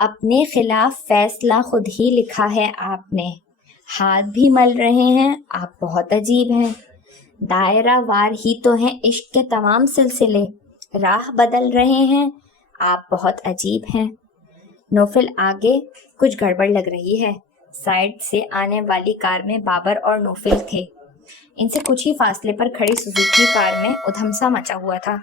اپنے خلاف فیصلہ خود ہی لکھا ہے آپ نے، ہاتھ بھی مل رہے ہیں، آپ بہت عجیب ہیں۔ دائرہ وار ہی تو ہیں عشق کے تمام سلسلے، راہ بدل رہے ہیں، آپ بہت عجیب ہیں۔ نوفل آگے کچھ گڑبڑ لگ رہی ہے۔ سائیڈ سے آنے والی کار میں بابر اور نوفل تھے۔ ان سے کچھ ہی فاصلے پر کھڑی سوزوکی کار میں ادھم سا مچا ہوا تھا۔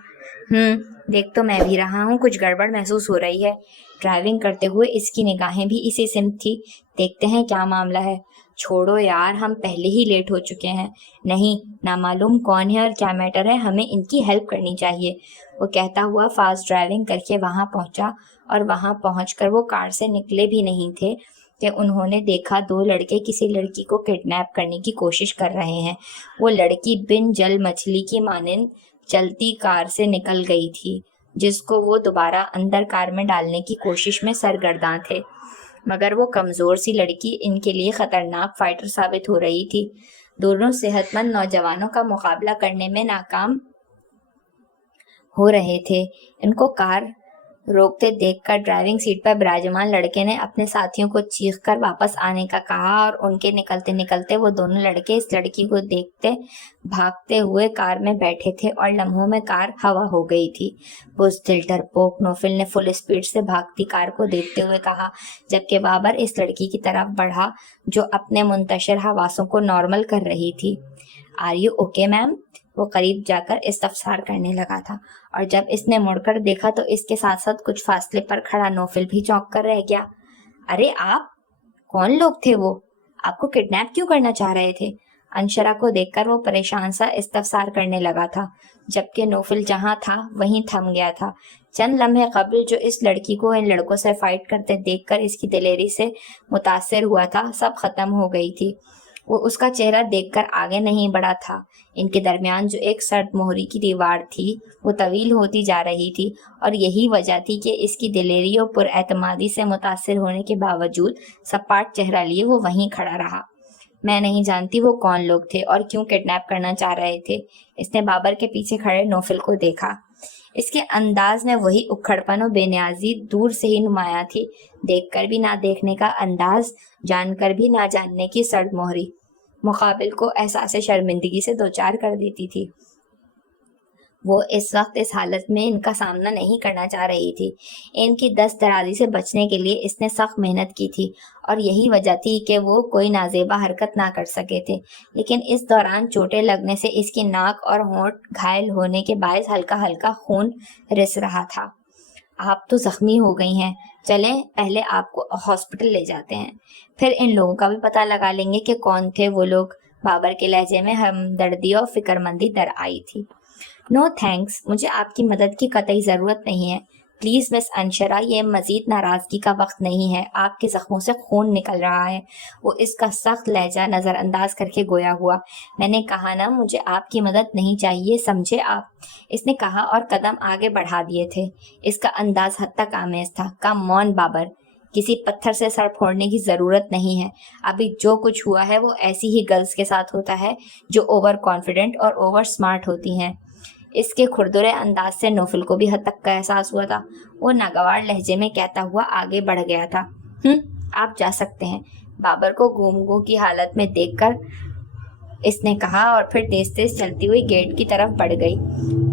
دیکھ تو میں بھی رہا ہوں، کچھ گڑبڑ محسوس ہو رہی ہے۔ ڈرائیونگ کرتے ہوئے اس کی نگاہیں بھی اسی سمت تھی۔ دیکھتے ہیں کیا معاملہ ہے۔ چھوڑو یار، ہم پہلے ہی لیٹ ہو چکے ہیں۔ نہیں، نامعلوم کون ہے اور کیا میٹر ہے، ہمیں ان کی ہیلپ کرنی چاہیے۔ وہ کہتا ہوا فاسٹ ڈرائیونگ کر کے وہاں پہنچا، اور وہاں پہنچ کر وہ کار سے نکلے بھی نہیں تھے کہ انہوں نے دیکھا دو لڑکے کسی لڑکی کو کڈنیپ کرنے کی کوشش کر رہے ہیں۔ وہ لڑکی بن جل مچھلی کی مانند چلتی کار سے نکل گئی تھی، جس کو وہ دوبارہ اندر کار میں ڈالنے کی کوشش میں سرگرداں تھے، مگر وہ کمزور سی لڑکی ان کے لیے خطرناک فائٹر ثابت ہو رہی تھی۔ دونوں صحت مند نوجوانوں کا مقابلہ کرنے میں ناکام ہو رہے تھے۔ ان کو کار روکتے دیکھ کر ڈرائیونگ سیٹ پر براجمان لڑکے نے اپنے ساتھیوں کو چیخ کر واپس آنے کا کہا، اور ان کے نکلتے نکلتے وہ دونوں لڑکے اس لڑکی کو دیکھتے بھاگتے ہوئے کار میں بیٹھے تھے، اور لمحوں میں کار ہوا ہو گئی تھی۔ بزدل ڈرپوک، نوفل نے فل اسپیڈ سے بھاگتی کار کو دیکھتے ہوئے کہا، جبکہ بابر اس لڑکی کی طرف بڑھا جو اپنے منتشر حواسوں کو نارمل کر رہی تھی۔ Are you okay ma'am? وہ قریب جا کر استفسار کرنے لگا تھا، اور جب اس نے مڑ کر دیکھا تو اس کے ساتھ ساتھ کچھ فاصلے پر کھڑا نوفل بھی چونک کر رہ گیا۔ ارے آپ کون لوگ تھے؟ وہ آپ کو کڈنیپ کیوں کرنا چاہ رہے تھے؟ انشرا کو دیکھ کر وہ پریشان سا استفسار کرنے لگا تھا، جبکہ نوفل جہاں تھا وہیں تھم گیا تھا۔ چند لمحے قبل جو اس لڑکی کو ان لڑکوں سے فائٹ کرتے دیکھ کر اس کی دلیری سے متاثر ہوا تھا، سب ختم ہو گئی تھی۔ وہ اس کا چہرہ دیکھ کر آگے نہیں بڑھا تھا۔ ان کے درمیان جو ایک سرد مہری کی دیوار تھی وہ طویل ہوتی جا رہی تھی، اور یہی وجہ تھی کہ اس کی دلیری اور پر اعتمادی سے متاثر ہونے کے باوجود سپاٹ چہرہ لیے وہ وہیں کھڑا رہا۔ میں نہیں جانتی وہ کون لوگ تھے اور کیوں کڈنیپ کرنا چاہ رہے تھے۔ اس نے بابر کے پیچھے کھڑے نوفل کو دیکھا۔ اس کے انداز میں وہی اکھڑپن و بے نیازی دور سے ہی نمایاں تھی، دیکھ کر بھی نہ دیکھنے کا انداز، جان کر بھی نہ جاننے کی سرد مہری، مقابل کو احساس شرمندگی سے دوچار کر دیتی تھی۔ وہ اس وقت اس حالت میں ان کا سامنا نہیں کرنا چاہ رہی تھی۔ ان کی دست درازی سے بچنے کے لیے اس نے سخت محنت کی تھی، اور یہی وجہ تھی کہ وہ کوئی نازیبا حرکت نہ کر سکے تھے، لیکن اس دوران چوٹیں لگنے سے اس کی ناک اور ہونٹ گھائل ہونے کے باعث ہلکا ہلکا خون رس رہا تھا۔ آپ تو زخمی ہو گئی ہیں، چلیں پہلے آپ کو ہاسپٹل لے جاتے ہیں، پھر ان لوگوں کا بھی پتہ لگا لیں گے کہ کون تھے وہ لوگ۔ بابر کے لہجے میں ہمدردی اور فکر مندی در آئی تھی۔ نو تھینکس، مجھے آپ کی مدد کی قطعی ضرورت نہیں ہے۔ پلیز مس انشرا، یہ مزید ناراضگی کا وقت نہیں ہے، آپ کے زخموں سے خون نکل رہا ہے۔ وہ اس کا سخت لہجہ نظر انداز کر کے گویا ہوا۔ میں نے کہا نا مجھے آپ کی مدد نہیں چاہیے، سمجھے آپ؟ اس نے کہا اور قدم آگے بڑھا دیے تھے۔ اس کا انداز حد تک آمیز تھا۔ کم آن بابر، کسی پتھر سے سر پھوڑنے کی ضرورت نہیں ہے۔ ابھی جو کچھ ہوا ہے وہ ایسی ہی گرلز کے ساتھ ہوتا ہے جو اوور کانفیڈنٹ اور اوور سمارٹ ہوتی ہیں۔ اس کے کھردرے انداز سے نوفل کو بھی حد تک کا احساس ہوا تھا۔ وہ ناگوار لہجے میں کہتا ہوا آگے بڑھ گیا تھا۔ آپ جا سکتے ہیں۔ بابر کو گم گم کی حالت میں دیکھ کر اس نے کہا، اور پھر تیز تیز چلتی ہوئی گیٹ کی طرف بڑھ گئی۔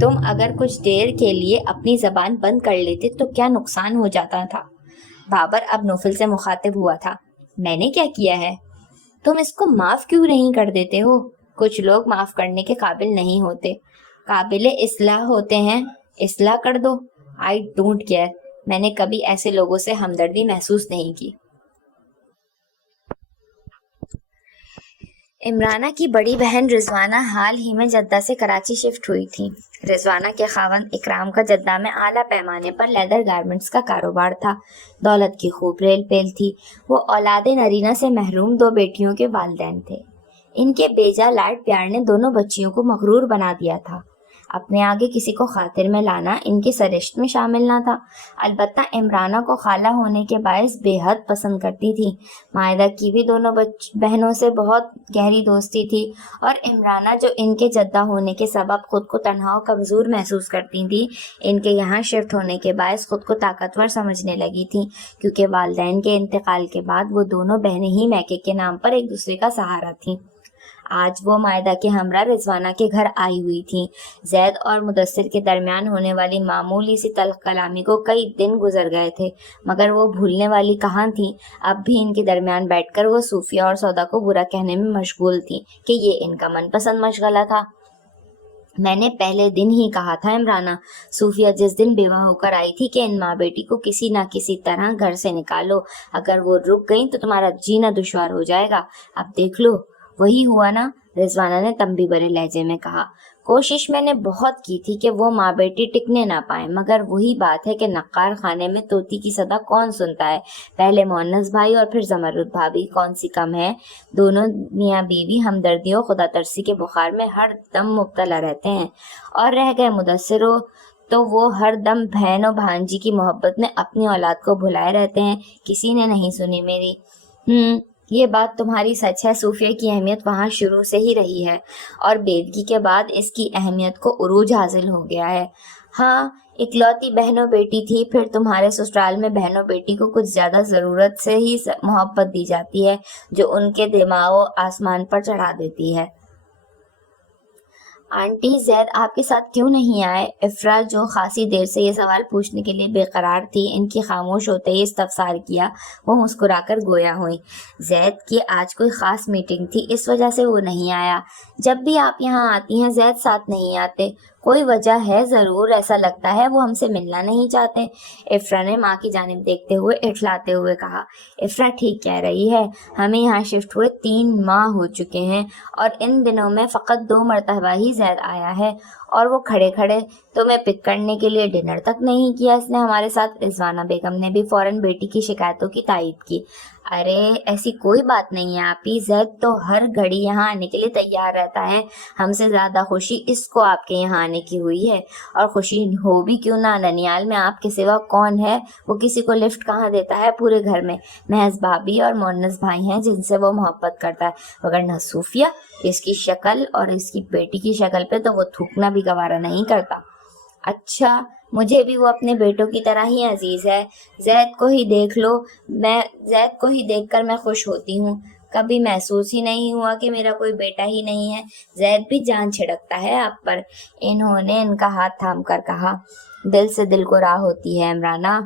تم اگر کچھ دیر کے لیے اپنی زبان بند کر لیتے تو کیا نقصان ہو جاتا تھا؟ بابر اب نوفل سے مخاطب ہوا تھا۔ میں نے کیا کیا ہے؟ تم اس کو معاف کیوں نہیں کر دیتے ہو؟ کچھ لوگ معاف کرنے کے قابل نہیں ہوتے، قابل اصلاح ہوتے ہیں۔ اصلاح کر دو، آئی ڈونٹ کیئر۔ میں نے کبھی ایسے لوگوں سے ہمدردی محسوس نہیں کی۔ عمرانہ کی بڑی بہن رضوانہ حال ہی میں جدہ سے کراچی شفٹ ہوئی تھی۔ رضوانہ کے خاوند اکرام کا جدہ میں اعلیٰ پیمانے پر لیدر گارمنٹس کا کاروبار تھا۔ دولت کی خوب ریل پیل تھی۔ وہ اولاد نرینہ سے محروم دو بیٹیوں کے والدین تھے۔ ان کے بیجا لاڈ پیار نے دونوں بچیوں کو مغرور بنا دیا تھا۔ اپنے آگے کسی کو خاطر میں لانا ان کی سرشت میں شامل نہ تھا۔ البتہ عمرانہ کو خالہ ہونے کے باعث بے حد پسند کرتی تھی۔ مائدہ کی بھی دونوں بہنوں سے بہت گہری دوستی تھی، اور عمرانہ جو ان کے جدہ ہونے کے سبب خود کو تنہا و کمزور محسوس کرتی تھی، ان کے یہاں شفٹ ہونے کے باعث خود کو طاقتور سمجھنے لگی تھی، کیونکہ والدین کے انتقال کے بعد وہ دونوں بہنیں ہی میکے کے نام پر ایک دوسرے کا سہارا تھیں۔ آج وہ مائدہ کے ہمراہ رضوانہ کے گھر آئی ہوئی تھیں۔ زید اور مدثر کے درمیان ہونے والی معمولی سی تلخ کلامی کو کئی دن گزر گئے تھے، مگر وہ بھولنے والی کہاں تھیں۔ اب بھی ان کے درمیان بیٹھ کر وہ صوفیہ اور سودا کو برا کہنے میں مشغول تھیں کہ یہ ان کا من پسند مشغلہ تھا۔ میں نے پہلے دن ہی کہا تھا عمرانہ، صوفیہ جس دن بیوہ ہو کر آئی تھی، کہ ان ماں بیٹی کو کسی نہ کسی طرح گھر سے نکالو، اگر وہ رک گئیں تو تمہارا جینا دشوار ہو جائے گا۔ اب دیکھ لو، وہی ہوا نا، رضوانہ نے تنبیہ بھرے لہجے میں کہا۔ کوشش میں نے بہت کی تھی کہ وہ ماں بیٹی ٹکنے نہ پائیں، مگر وہی بات ہے کہ نقار خانے میں طوطی کی صدا کون سنتا ہے؟ پہلے مونس بھائی اور پھر زمرد بھابھی کون سی کم ہے؟ دونوں میاں بیوی ہمدردی و خدا ترسی کے بخار میں ہر دم مبتلا رہتے ہیں، اور رہ گئے مدثر تو وہ ہر دم بہن و بھانجی کی محبت میں اپنی اولاد کو بھلائے رہتے ہیں۔ کسی نے نہیں سنی میری۔ یہ بات تمہاری سچ ہے، صوفیہ کی اہمیت وہاں شروع سے ہی رہی ہے، اور بیدگی کے بعد اس کی اہمیت کو عروج حاصل ہو گیا ہے۔ ہاں، اکلوتی بہن و بیٹی تھی، پھر تمہارے سسرال میں بہن و بیٹی کو کچھ زیادہ ضرورت سے ہی محبت دی جاتی ہے، جو ان کے دماغ و آسمان پر چڑھا دیتی ہے۔ آنٹی، زید آپ کے ساتھ کیوں نہیں آئے؟ افرا، جو خاصی دیر سے یہ سوال پوچھنے کے لیے بے قرار تھی، ان کی خاموش ہوتے ہی استفسار کیا۔ وہ مسکرا کر گویا ہوئی۔ زید کی آج کوئی خاص میٹنگ تھی، اس وجہ سے وہ نہیں آیا۔ جب بھی آپ یہاں آتی ہیں زید ساتھ نہیں آتے۔ کوئی وجہ ہے ضرور، ایسا لگتا ہے وہ ہم سے ملنا نہیں چاہتے، افرا نے ماں کی جانب دیکھتے ہوئے اٹھلاتے ہوئے کہا۔ افرا ٹھیک کہہ رہی ہے، ہمیں یہاں شفٹ ہوئے 3 ماہ ہو چکے ہیں، اور ان دنوں میں فقط 2 مرتبہ ہی زید آیا ہے، اور وہ کھڑے کھڑے تمہیں پک کرنے کے لیے ڈنر تک نہیں کیا اس نے ہمارے ساتھ۔ رضوانہ بیگم نے بھی فوراً بیٹی کی شکایتوں کی تائید کی۔ ارے ایسی کوئی بات نہیں ہے آپی، زید تو ہر گھڑی یہاں آنے کے لیے تیار رہتا ہے۔ ہم سے زیادہ خوشی اس کو آپ کے یہاں آنے کی ہوئی ہے، اور خوشی ہو بھی کیوں نہ، ننیال میں آپ کے سوا کون ہے؟ وہ کسی کو لفٹ کہاں دیتا ہے پورے گھر میں؟ محض بھابھی اور مونس بھائی ہیں جن سے وہ محبت کرتا ہے، وگرنہ صوفیہ اس کی شکل اور اس کی بیٹی کی شکل پہ تو وہ تھوکنا بھی گوارا نہیں کرتا۔ اچھا، مجھے بھی وہ اپنے بیٹوں کی طرح ہی عزیز ہے۔ زید کو ہی دیکھ لو، زید کو ہی دیکھ کر میں خوش ہوتی ہوں۔ کبھی محسوس ہی نہیں ہوا کہ میرا کوئی بیٹا ہی نہیں ہے۔ زید بھی جان چھڑکتا ہے آپ پر، انہوں نے ان کا ہاتھ تھام کر کہا۔ دل سے دل کو راہ ہوتی ہے عمرانہ۔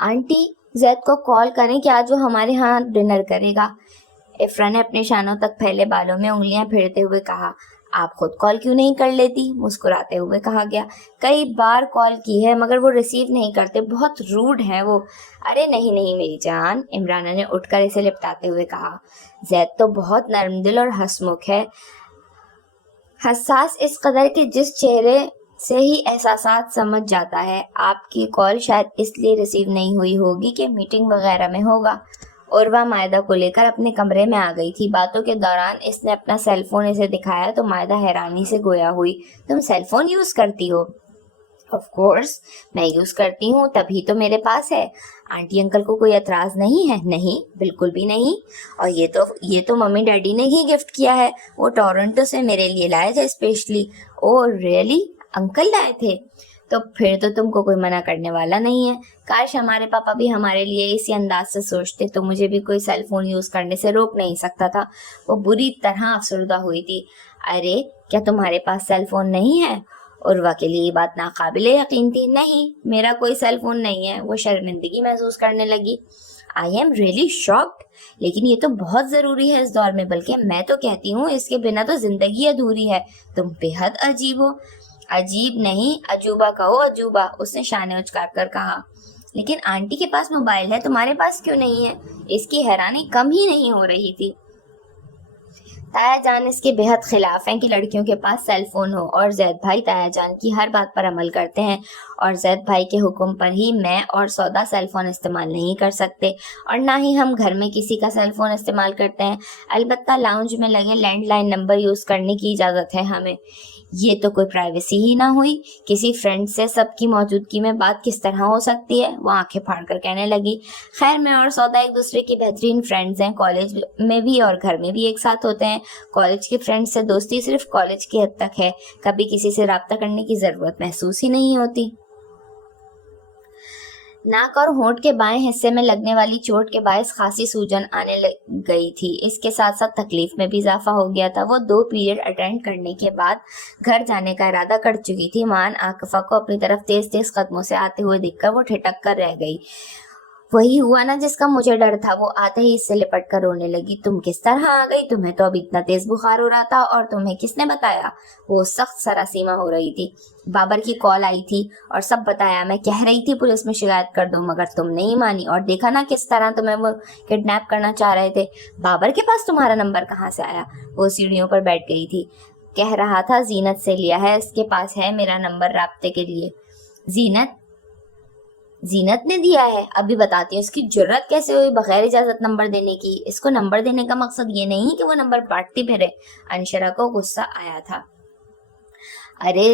آنٹی، زید کو کال کریں کہ آج وہ ہمارے ہاں ڈنر کرے گا، افرا نے اپنے شانوں تک پھیلے بالوں میں انگلیاں پھیرتے ہوئے کہا۔ آپ خود کال کیوں نہیں کر لیتی؟ مسکراتے ہوئے کہا گیا۔ کئی بار کال کی ہے مگر وہ ریسیو نہیں کرتے، بہت روڈ ہیں وہ۔ ارے نہیں نہیں میری جان، عمرانہ نے اٹھ کر اسے لپٹاتے ہوئے کہا۔ زید تو بہت نرم دل اور ہنسمکھ ہے، حساس اس قدر کہ جس چہرے سے ہی احساسات سمجھ جاتا ہے۔ آپ کی کال شاید اس لیے ریسیو نہیں ہوئی ہوگی کہ میٹنگ وغیرہ میں ہوگا۔ عروہ مائدہ کو لے کر اپنے کمرے میں آ گئی تھی۔ باتوں کے دوران اس نے اپنا سیل فون اسے دکھایا تو مائدہ حیرانی سے گویا ہوئی۔ تم سیل فون یوز کرتی ہو؟ آف کورس، میں یوز کرتی ہوں، تبھی تو میرے پاس ہے۔ آنٹی انکل کو کوئی اعتراض نہیں ہے؟ نہیں، بالکل بھی نہیں۔ اور یہ تو ممی ڈیڈی نے ہی گفٹ کیا ہے، وہ ٹورنٹو سے میرے لیے لائے تھے اسپیشلی۔ اوہ ریئلی؟ انکل لائے تھے؟ تو پھر تو تم کو کوئی منع کرنے والا نہیں ہے۔ کاش ہمارے پاپا بھی ہمارے لیے اسی انداز سے سوچتے تو مجھے بھی کوئی سیل فون یوز کرنے سے روک نہیں سکتا تھا۔ وہ بری طرح افسردہ ہوئی تھی۔ ارے کیا تمہارے پاس سیل فون نہیں ہے؟ عروہ کے لیے یہ بات ناقابل یقین تھی۔ نہیں، میرا کوئی سیل فون نہیں ہے۔ وہ شرمندگی محسوس کرنے لگی۔ آئی ایم ریئلی شاکڈ، لیکن یہ تو بہت ضروری ہے اس دور میں، بلکہ میں تو کہتی ہوں اس کے بنا تو زندگی ادھوری ہے۔ تم بے حد عجیب ہو۔ عجیب نہیں، عجوبہ کہو، عجوبہ، اس نے شانے اچکار کر کہا۔ لیکن آنٹی کے پاس موبائل ہے، تمہارے پاس کیوں نہیں ہے؟ اس کی حیرانی کم ہی نہیں ہو رہی تھی۔ تایا جان اس کے بے حد خلاف ہیں کہ لڑکیوں کے پاس سیل فون ہو، اور زید بھائی تایا جان کی ہر بات پر عمل کرتے ہیں اور زید بھائی کے حکم پر ہی میں اور سودا سیل فون استعمال نہیں کر سکتے اور نہ ہی ہم گھر میں کسی کا سیل فون استعمال کرتے ہیں. البتہ لاؤنج میں لگے لینڈ لائن نمبر یوز کرنے کی اجازت ہے ہمیں. یہ تو کوئی پرائیویسی ہی نہ ہوئی. کسی فرینڈ سے سب کی موجودگی میں بات کس طرح ہو سکتی ہے؟ وہ آنکھیں پھاڑ کر کہنے لگی. خیر میں اور سودا ایک دوسرے کی بہترین فرینڈز ہیں. کالج میں بھی اور گھر میں بھی ایک ساتھ ہوتے ہیں. کالج کے فرینڈ سے دوستی صرف کالج کی حد تک ہے. کبھی کسی سے رابطہ کرنے کی ضرورت محسوس ہی نہیں ہوتی. ناک اور ہونٹ کے بائیں حصے میں لگنے والی چوٹ کے باعث خاصی سوجن آنے لگ گئی تھی. اس کے ساتھ ساتھ تکلیف میں بھی اضافہ ہو گیا تھا. وہ 2 پیریڈ اٹینڈ کرنے کے بعد گھر جانے کا ارادہ کر چکی تھی. مان عاکفہ کو اپنی طرف تیز تیز قدموں سے آتے ہوئے دیکھ کر وہ ٹھٹک کر رہ گئی. وہی ہوا نا جس کا مجھے ڈر تھا. وہ آتے ہی اس سے لپٹ کر رونے لگی. تم کس طرح آ گئی؟ تمہیں تو اب اتنا تیز بخار ہو رہا تھا اور تمہیں کس نے بتایا؟ وہ سخت سراسیمہ ہو رہی تھی. بابر کی کال آئی تھی اور سب بتایا. میں کہہ رہی تھی پولیس میں شکایت کر دوں مگر تم نہیں مانی اور دیکھا نا کس طرح تمہیں وہ کڈنیپ کرنا چاہ رہے تھے. بابر کے پاس تمہارا نمبر کہاں سے آیا؟ وہ سیڑھیوں پر بیٹھ گئی تھی. کہہ رہا تھا زینت سے لیا ہے. اس کے پاس ہے میرا نمبر رابطے کے لیے. زینت نے دیا ہے؟ ابھی بتاتی ہوں اس کی جرت کیسے ہوئی بغیر اجازت نمبر دینے کی. اس کو نمبر دینے کا مقصد یہ نہیں کہ وہ نمبر بانٹتی پھرے. انشرا کو غصہ آیا تھا. ارے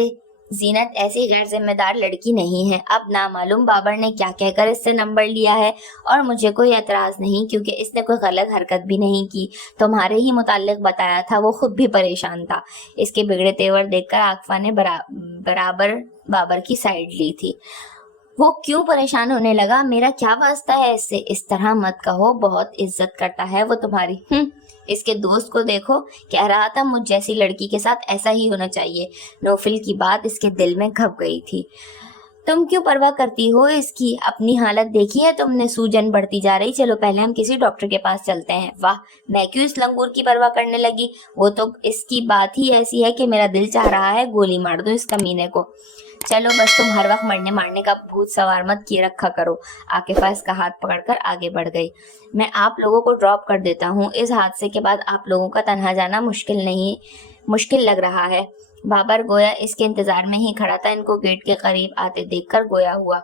زینت ایسی غیر ذمہ دار لڑکی نہیں ہے. اب نامعلوم بابر نے کیا کہہ کر اس سے نمبر لیا ہے اور مجھے کوئی اعتراض نہیں کیونکہ اس نے کوئی غلط حرکت بھی نہیں کی. تمہارے ہی متعلق بتایا تھا. وہ خود بھی پریشان تھا. اس کے بگڑے تیور دیکھ کر عاکفہ نے برابر بابر کی سائیڈ لی تھی. وہ کیوں پریشان ہونے لگا؟ میرا کیا واسطہ ہے اس سے؟ اس طرح مت کہو. بہت عزت کرتا ہے وہ تمہاری. اس کے دوست کو دیکھو. کہہ رہا تھا مجھ جیسی لڑکی کے ساتھ ایسا ہی ہونا چاہیے. نوفل کی بات اس کے دل میں گھپ گئی تھی. تم کیوں پرواہ کرتی ہو اس کی؟ اپنی حالت دیکھی ہے تم نے؟ سوجن بڑھتی جا رہی. چلو پہلے ہم کسی ڈاکٹر کے پاس چلتے ہیں. واہ میں کیوں اس لنگور کی پرواہ کرنے لگی؟ وہ تو اس کی بات ہی ایسی ہے کہ میرا دل چاہ رہا ہے گولی مار دوں اس کمینے کو. چلو بس تم ہر وقت مرنے مارنے کا بھوت سوار مت کیے رکھا کرو. عاکفہ اس کا ہاتھ پکڑ کر آگے بڑھ گئی. میں آپ لوگوں کو ڈراپ کر دیتا ہوں. اس حادثے کے بعد آپ لوگوں کا تنہا جانا مشکل لگ رہا ہے. بابر گویا اس کے انتظار میں ہی کھڑا تھا. ان کو گیٹ کے قریب آتے دیکھ کر گویا ہوا.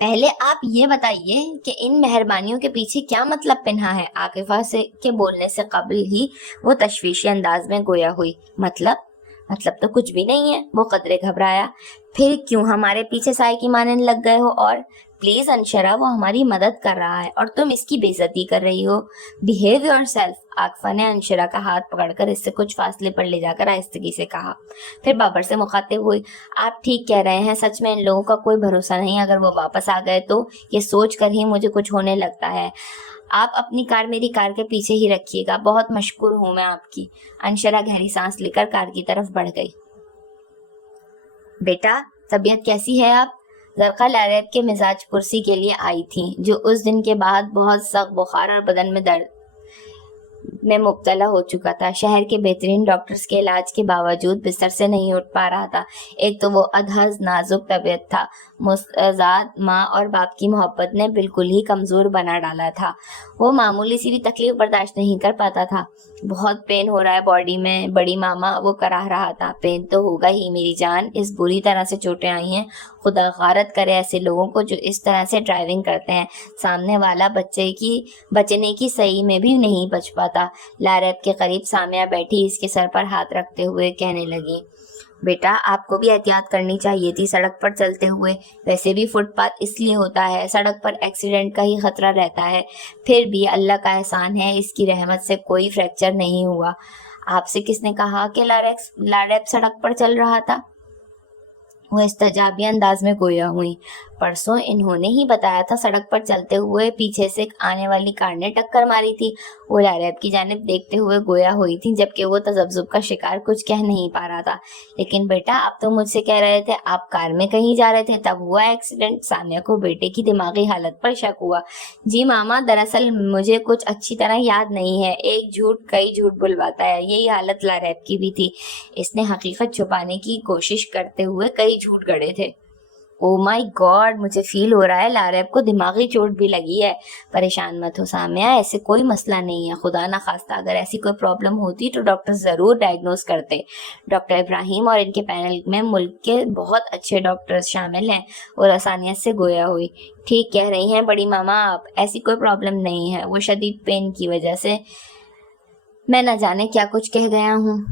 پہلے آپ یہ بتائیے کہ ان مہربانیوں کے پیچھے کیا مطلب پنہا ہے؟ عاکفہ کے بولنے سے قبل ہی وہ تشویشی انداز میں گویا ہوئی. مطلب تو کچھ بھی نہیں ہے. وہ قدرے گھبرایا. پھر کیوں ہمارے پیچھے سائے کی مانند لگ گئے ہو؟ اور پلیز انشرا وہ ہماری مدد کر رہا ہے اور تم اس کی بے عزتی کر رہی ہو. Behave yourself. عاکفہ نے انشرا کا ہاتھ پکڑ کر اس سے کچھ فاصلے پر لے جا کر آہستگی سے کہا. پھر بابر سے مخاطب ہوئی. آپ ٹھیک کہہ رہے ہیں. سچ میں ان لوگوں کا کوئی بھروسہ نہیں. اگر وہ واپس آ گئے تو یہ سوچ کر ہی مجھے کچھ ہونے لگتا ہے. آپ اپنی کار میری کار کے پیچھے ہی رکھیے گا. بہت مشکور ہوں میں آپ کی. انشرا گہری سانس لے کر کار کی طرف بڑھ گئی. بیٹا طبیعت کیسی ہے آپ؟ زرقا لاریب کے مزاج پرسی کے لیے آئی تھی جو اس دن کے بعد بہت سخت بخار اور بدن میں درد میں مبتلا ہو چکا تھا. شہر کے بہترین ڈاکٹرز کے علاج کے باوجود بستر سے نہیں اٹھ پا رہا تھا. ایک تو وہ ادھز نازک طبیعت تھا. مستعد ماں اور باپ کی محبت نے بالکل ہی کمزور بنا ڈالا تھا. وہ معمولی سی بھی تکلیف برداشت نہیں کر پاتا تھا. بہت پین ہو رہا ہے باڈی میں بڑی ماما. وہ کراہ رہا تھا. پین تو ہوگا ہی میری جان. اس بری طرح سے چوٹیں آئی ہیں. خدا غارت کرے ایسے لوگوں کو جو اس طرح سے ڈرائیونگ کرتے ہیں. سامنے والا بچنے کی صحیح میں بھی نہیں بچ پاتا. لاریب کے قریب سامیہ بیٹھی اس کے سر پر ہاتھ رکھتے ہوئے کہنے لگی. بیٹا آپ کو بھی احتیاط کرنی چاہیے تھی سڑک پر چلتے ہوئے. ویسے بھی فٹ پاتھ اس لیے ہوتا ہے. سڑک پر ایکسیڈنٹ کا ہی خطرہ رہتا ہے. پھر بھی اللہ کا احسان ہے اس کی رحمت سے کوئی فریکچر نہیں ہوا. آپ سے کس نے کہا کہ لاریب سڑک پر چل رہا تھا؟ وہ استجابی انداز میں گویا ہوئی. پرسوں انہوں نے ہی بتایا تھا. سڑک پر چلتے ہوئے پیچھے سے آنے والی کار نے ٹکر ماری تھی. وہ لاریب کی جانب دیکھتے ہوئے گویا ہوئی تھی جبکہ وہ تذبذب کا شکار کچھ کہہ نہیں پا رہا تھا. لیکن بیٹا آپ تو مجھ سے کہہ رہے تھے آپ کار میں کہیں جا رہے تھے تب ہوا ایکسیڈنٹ. سامیہ کو بیٹے کی دماغی حالت پر شک ہوا. جی ماما دراصل مجھے کچھ اچھی طرح یاد نہیں ہے. ایک جھوٹ کئی جھوٹ بلواتا ہے. یہی حالت لاریب کی بھی تھی. اس نے حقیقت چھپانے کی کوشش کرتے ہوئے کئی جھوٹ گڑے تھے. او مائی گاڈ، مجھے فیل ہو رہا ہے لاریب کو دماغی چوٹ بھی لگی ہے. پریشان مت ہو سامیہ، ایسے کوئی مسئلہ نہیں ہے. خدا نہ خواستہ اگر ایسی کوئی پرابلم ہوتی تو ڈاکٹر ضرور ڈائگنوز کرتے. ڈاکٹر ابراہیم اور ان کے پینل میں ملک کے بہت اچھے ڈاکٹرز شامل ہیں. اور آسانیت سے گویا ہوئی. ٹھیک کہہ رہی ہیں بڑی ماما آپ، ایسی کوئی پرابلم نہیں ہے. وہ شدید پین کی وجہ سے میں نہ جانے کیا کچھ کہہ گیا ہوں.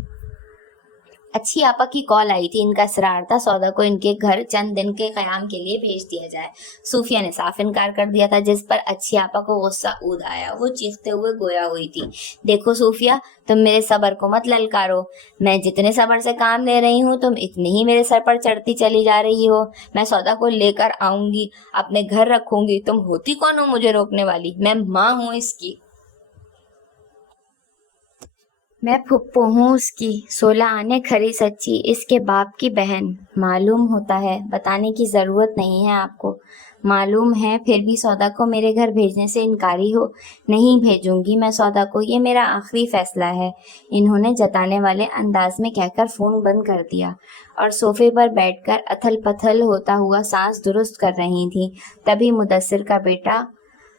اچھی آپا کی کال آئی تھی. ان کا اصرار تھا سودا کو ان کے گھر چند دن کے قیام کے لیے بھیج دیا جائے. صوفیہ نے صاف انکار کر دیا تھا، جس پر اچھی آپا کو غصہ اود آیا. وہ چیختے ہوئے گویا ہوئی تھی. دیکھو صوفیہ، تم میرے صبر کو مت للکارو. میں جتنے صبر سے کام لے رہی ہوں تم اتنی ہی میرے سر پر چڑھتی چلی جا رہی ہو. میں سودا کو لے کر آؤں گی، اپنے گھر رکھوں گی. تم ہوتی کون ہو مجھے روکنے والی؟ میں ماں ہوں اس کی. میں پھپھو ہوں اس کی. 16 آنے کھری سچی، اس کے باپ کی بہن. معلوم ہوتا ہے، بتانے کی ضرورت نہیں ہے آپ کو. معلوم ہے، پھر بھی سودا کو میرے گھر بھیجنے سے انکاری ہو. نہیں بھیجوں گی میں سودا کو، یہ میرا آخری فیصلہ ہے. انہوں نے جتانے والے انداز میں کہہ کر فون بند کر دیا اور صوفے پر بیٹھ کر اتھل پتھل ہوتا ہوا سانس درست کر رہی تھی. تبھی مدثر کا بیٹا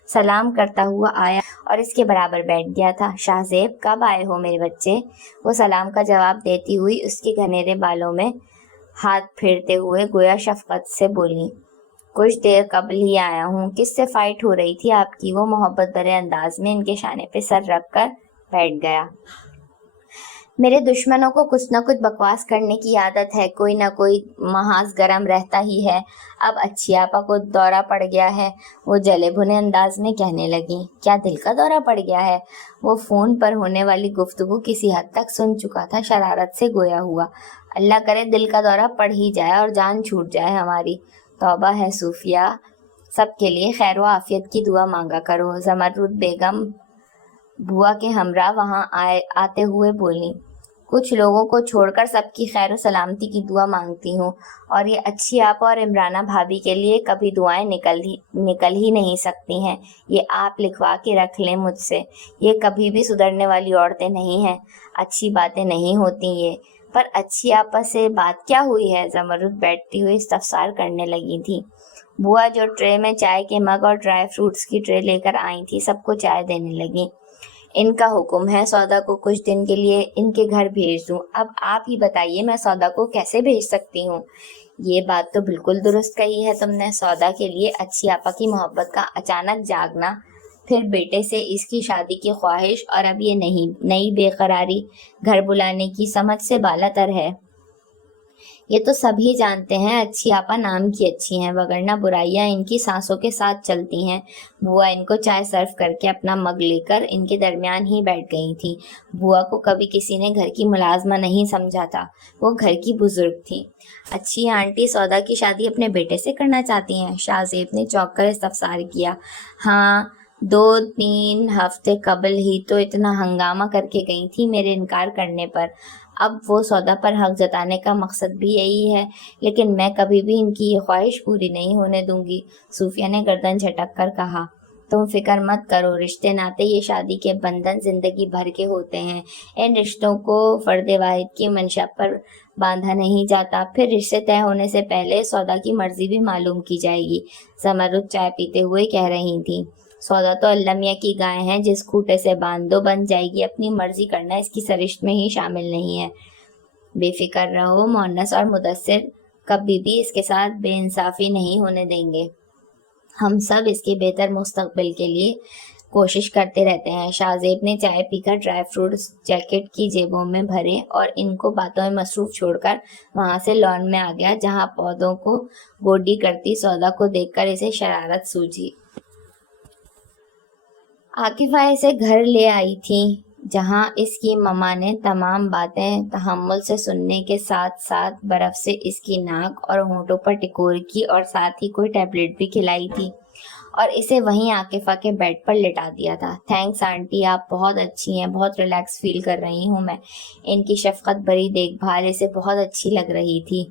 سلام کرتا ہوا آیا اور اس کے برابر بیٹھ گیا تھا. شاہ زیب، کب آئے ہو میرے بچے؟ وہ سلام کا جواب دیتی ہوئی اس کے گھنیرے بالوں میں ہاتھ پھیرتے ہوئے گویا شفقت سے بولی. کچھ دیر قبل ہی آیا ہوں. کس سے فائٹ ہو رہی تھی آپ کی؟ وہ محبت بھرے انداز میں ان کے شانے پہ سر رکھ کر بیٹھ گیا. میرے دشمنوں کو کچھ نہ کچھ بکواس کرنے کی عادت ہے. کوئی نہ کوئی محاذ گرم رہتا ہی ہے. اب اچھی آپا کو دورہ پڑ گیا ہے، وہ جلے بھنے انداز میں کہنے لگی. کیا دل کا دورہ پڑ گیا ہے؟ وہ فون پر ہونے والی گفتگو کسی حد تک سن چکا تھا. شرارت سے گویا ہوا. اللہ کرے دل کا دورہ پڑ ہی جائے اور جان چھوٹ جائے ہماری. توبہ ہے صوفیہ، سب کے لیے خیر و عافیت کی دعا مانگا کرو. زمرد بیگم بوا کے ہمراہ وہاں آتے ہوئے بولی. کچھ لوگوں کو چھوڑ کر سب کی خیر و سلامتی کی دعا مانگتی ہوں، اور یہ اچھی آپا اور عمرانہ بھابھی کے لیے کبھی دعائیں نکل ہی نہیں سکتی ہیں. یہ آپ لکھوا کے رکھ لیں مجھ سے. یہ کبھی بھی سدھرنے والی عورتیں نہیں ہیں. اچھی باتیں نہیں ہوتی یہ. پر اچھی آپا سے بات کیا ہوئی ہے؟ زمرد بیٹھتی ہوئی استفسار کرنے لگی تھی. بوا جو ٹرے میں چائے کے مگ اور ڈرائی فروٹس کی ٹرے لے کر آئی تھی سب کو چائے دینے لگی. ان کا حکم ہے سودا کو کچھ دن کے لیے ان کے گھر بھیج دوں. اب آپ ہی بتائیے میں سودا کو کیسے بھیج سکتی ہوں؟ یہ بات تو بالکل درست کہی ہے تم نے. سودا کے لیے اچھی آپا کی محبت کا اچانک جاگنا، پھر بیٹے سے اس کی شادی کی خواہش، اور اب یہ نئی بے قراری گھر بلانے کی سمجھ سے بالا تر ہے. یہ تو سبھی جانتے ہیں اچھی آپا نام کی اچھی ہیں، وگرنہ برائیاں ان کی سانسوں کے ساتھ چلتی ہیں. بوا ان کو چائے سرو کر کے اپنا مگ لے کر ان کے درمیان ہی بیٹھ گئی تھی. بوا کو کبھی کسی نے گھر کی ملازمہ نہیں سمجھا تھا، وہ گھر کی بزرگ تھی. اچھی آنٹی سودا کی شادی اپنے بیٹے سے کرنا چاہتی ہیں؟ شاہ زیب نے چونک کر استفسار کیا. ہاں، 2-3 ہفتے قبل ہی تو اتنا ہنگامہ کر کے گئی تھی میرے انکار کرنے پر. اب وہ سودا پر حق جتانے کا مقصد بھی یہی ہے، لیکن میں کبھی بھی ان کی یہ خواہش پوری نہیں ہونے دوں گی. صوفیہ نے گردن جھٹک کر کہا. تم فکر مت کرو، رشتے ناتے یہ شادی کے بندھن زندگی بھر کے ہوتے ہیں. ان رشتوں کو فرد واحد کی منشا پر باندھا نہیں جاتا. پھر رشتے طے ہونے سے پہلے سودا کی مرضی بھی معلوم کی جائے گی. زمرد چائے پیتے ہوئے کہہ رہی تھی. سودا تو اللہ میاں کی گائے ہیں، جس کھوٹے سے باندھ دو بن جائے گی. اپنی مرضی کرنا اس کی سرشت میں ہی شامل نہیں ہے. بے فکر رہو، مونس اور مدثر کبھی بھی اس کے ساتھ بے انصافی نہیں ہونے دیں گے. ہم سب اس کے بہتر مستقبل کے لیے کوشش کرتے رہتے ہیں. شاہ زیب نے چائے پی کر ڈرائی فروٹس جیکٹ کی جیبوں میں بھرے اور ان کو باتوں میں مصروف چھوڑ کر وہاں سے لان میں آ گیا، جہاں پودوں کو گوڈی کرتی سودا کو دیکھ کر اسے شرارت سوجھی. عاقفہ اسے گھر لے آئی تھی، جہاں اس کی مما نے تمام باتیں تحمل سے سننے کے ساتھ ساتھ برف سے اس کی ناک اور ہونٹوں پر ٹکور کی اور ساتھ ہی کوئی ٹیبلٹ بھی کھلائی تھی اور اسے وہیں عاقفہ کے بیڈ پر لٹا دیا تھا. تھینکس آنٹی، آپ بہت اچھی ہیں. بہت ریلیکس فیل کر رہی ہوں میں. ان کی شفقت بھری دیکھ بھال اسے بہت اچھی لگ رہی تھی.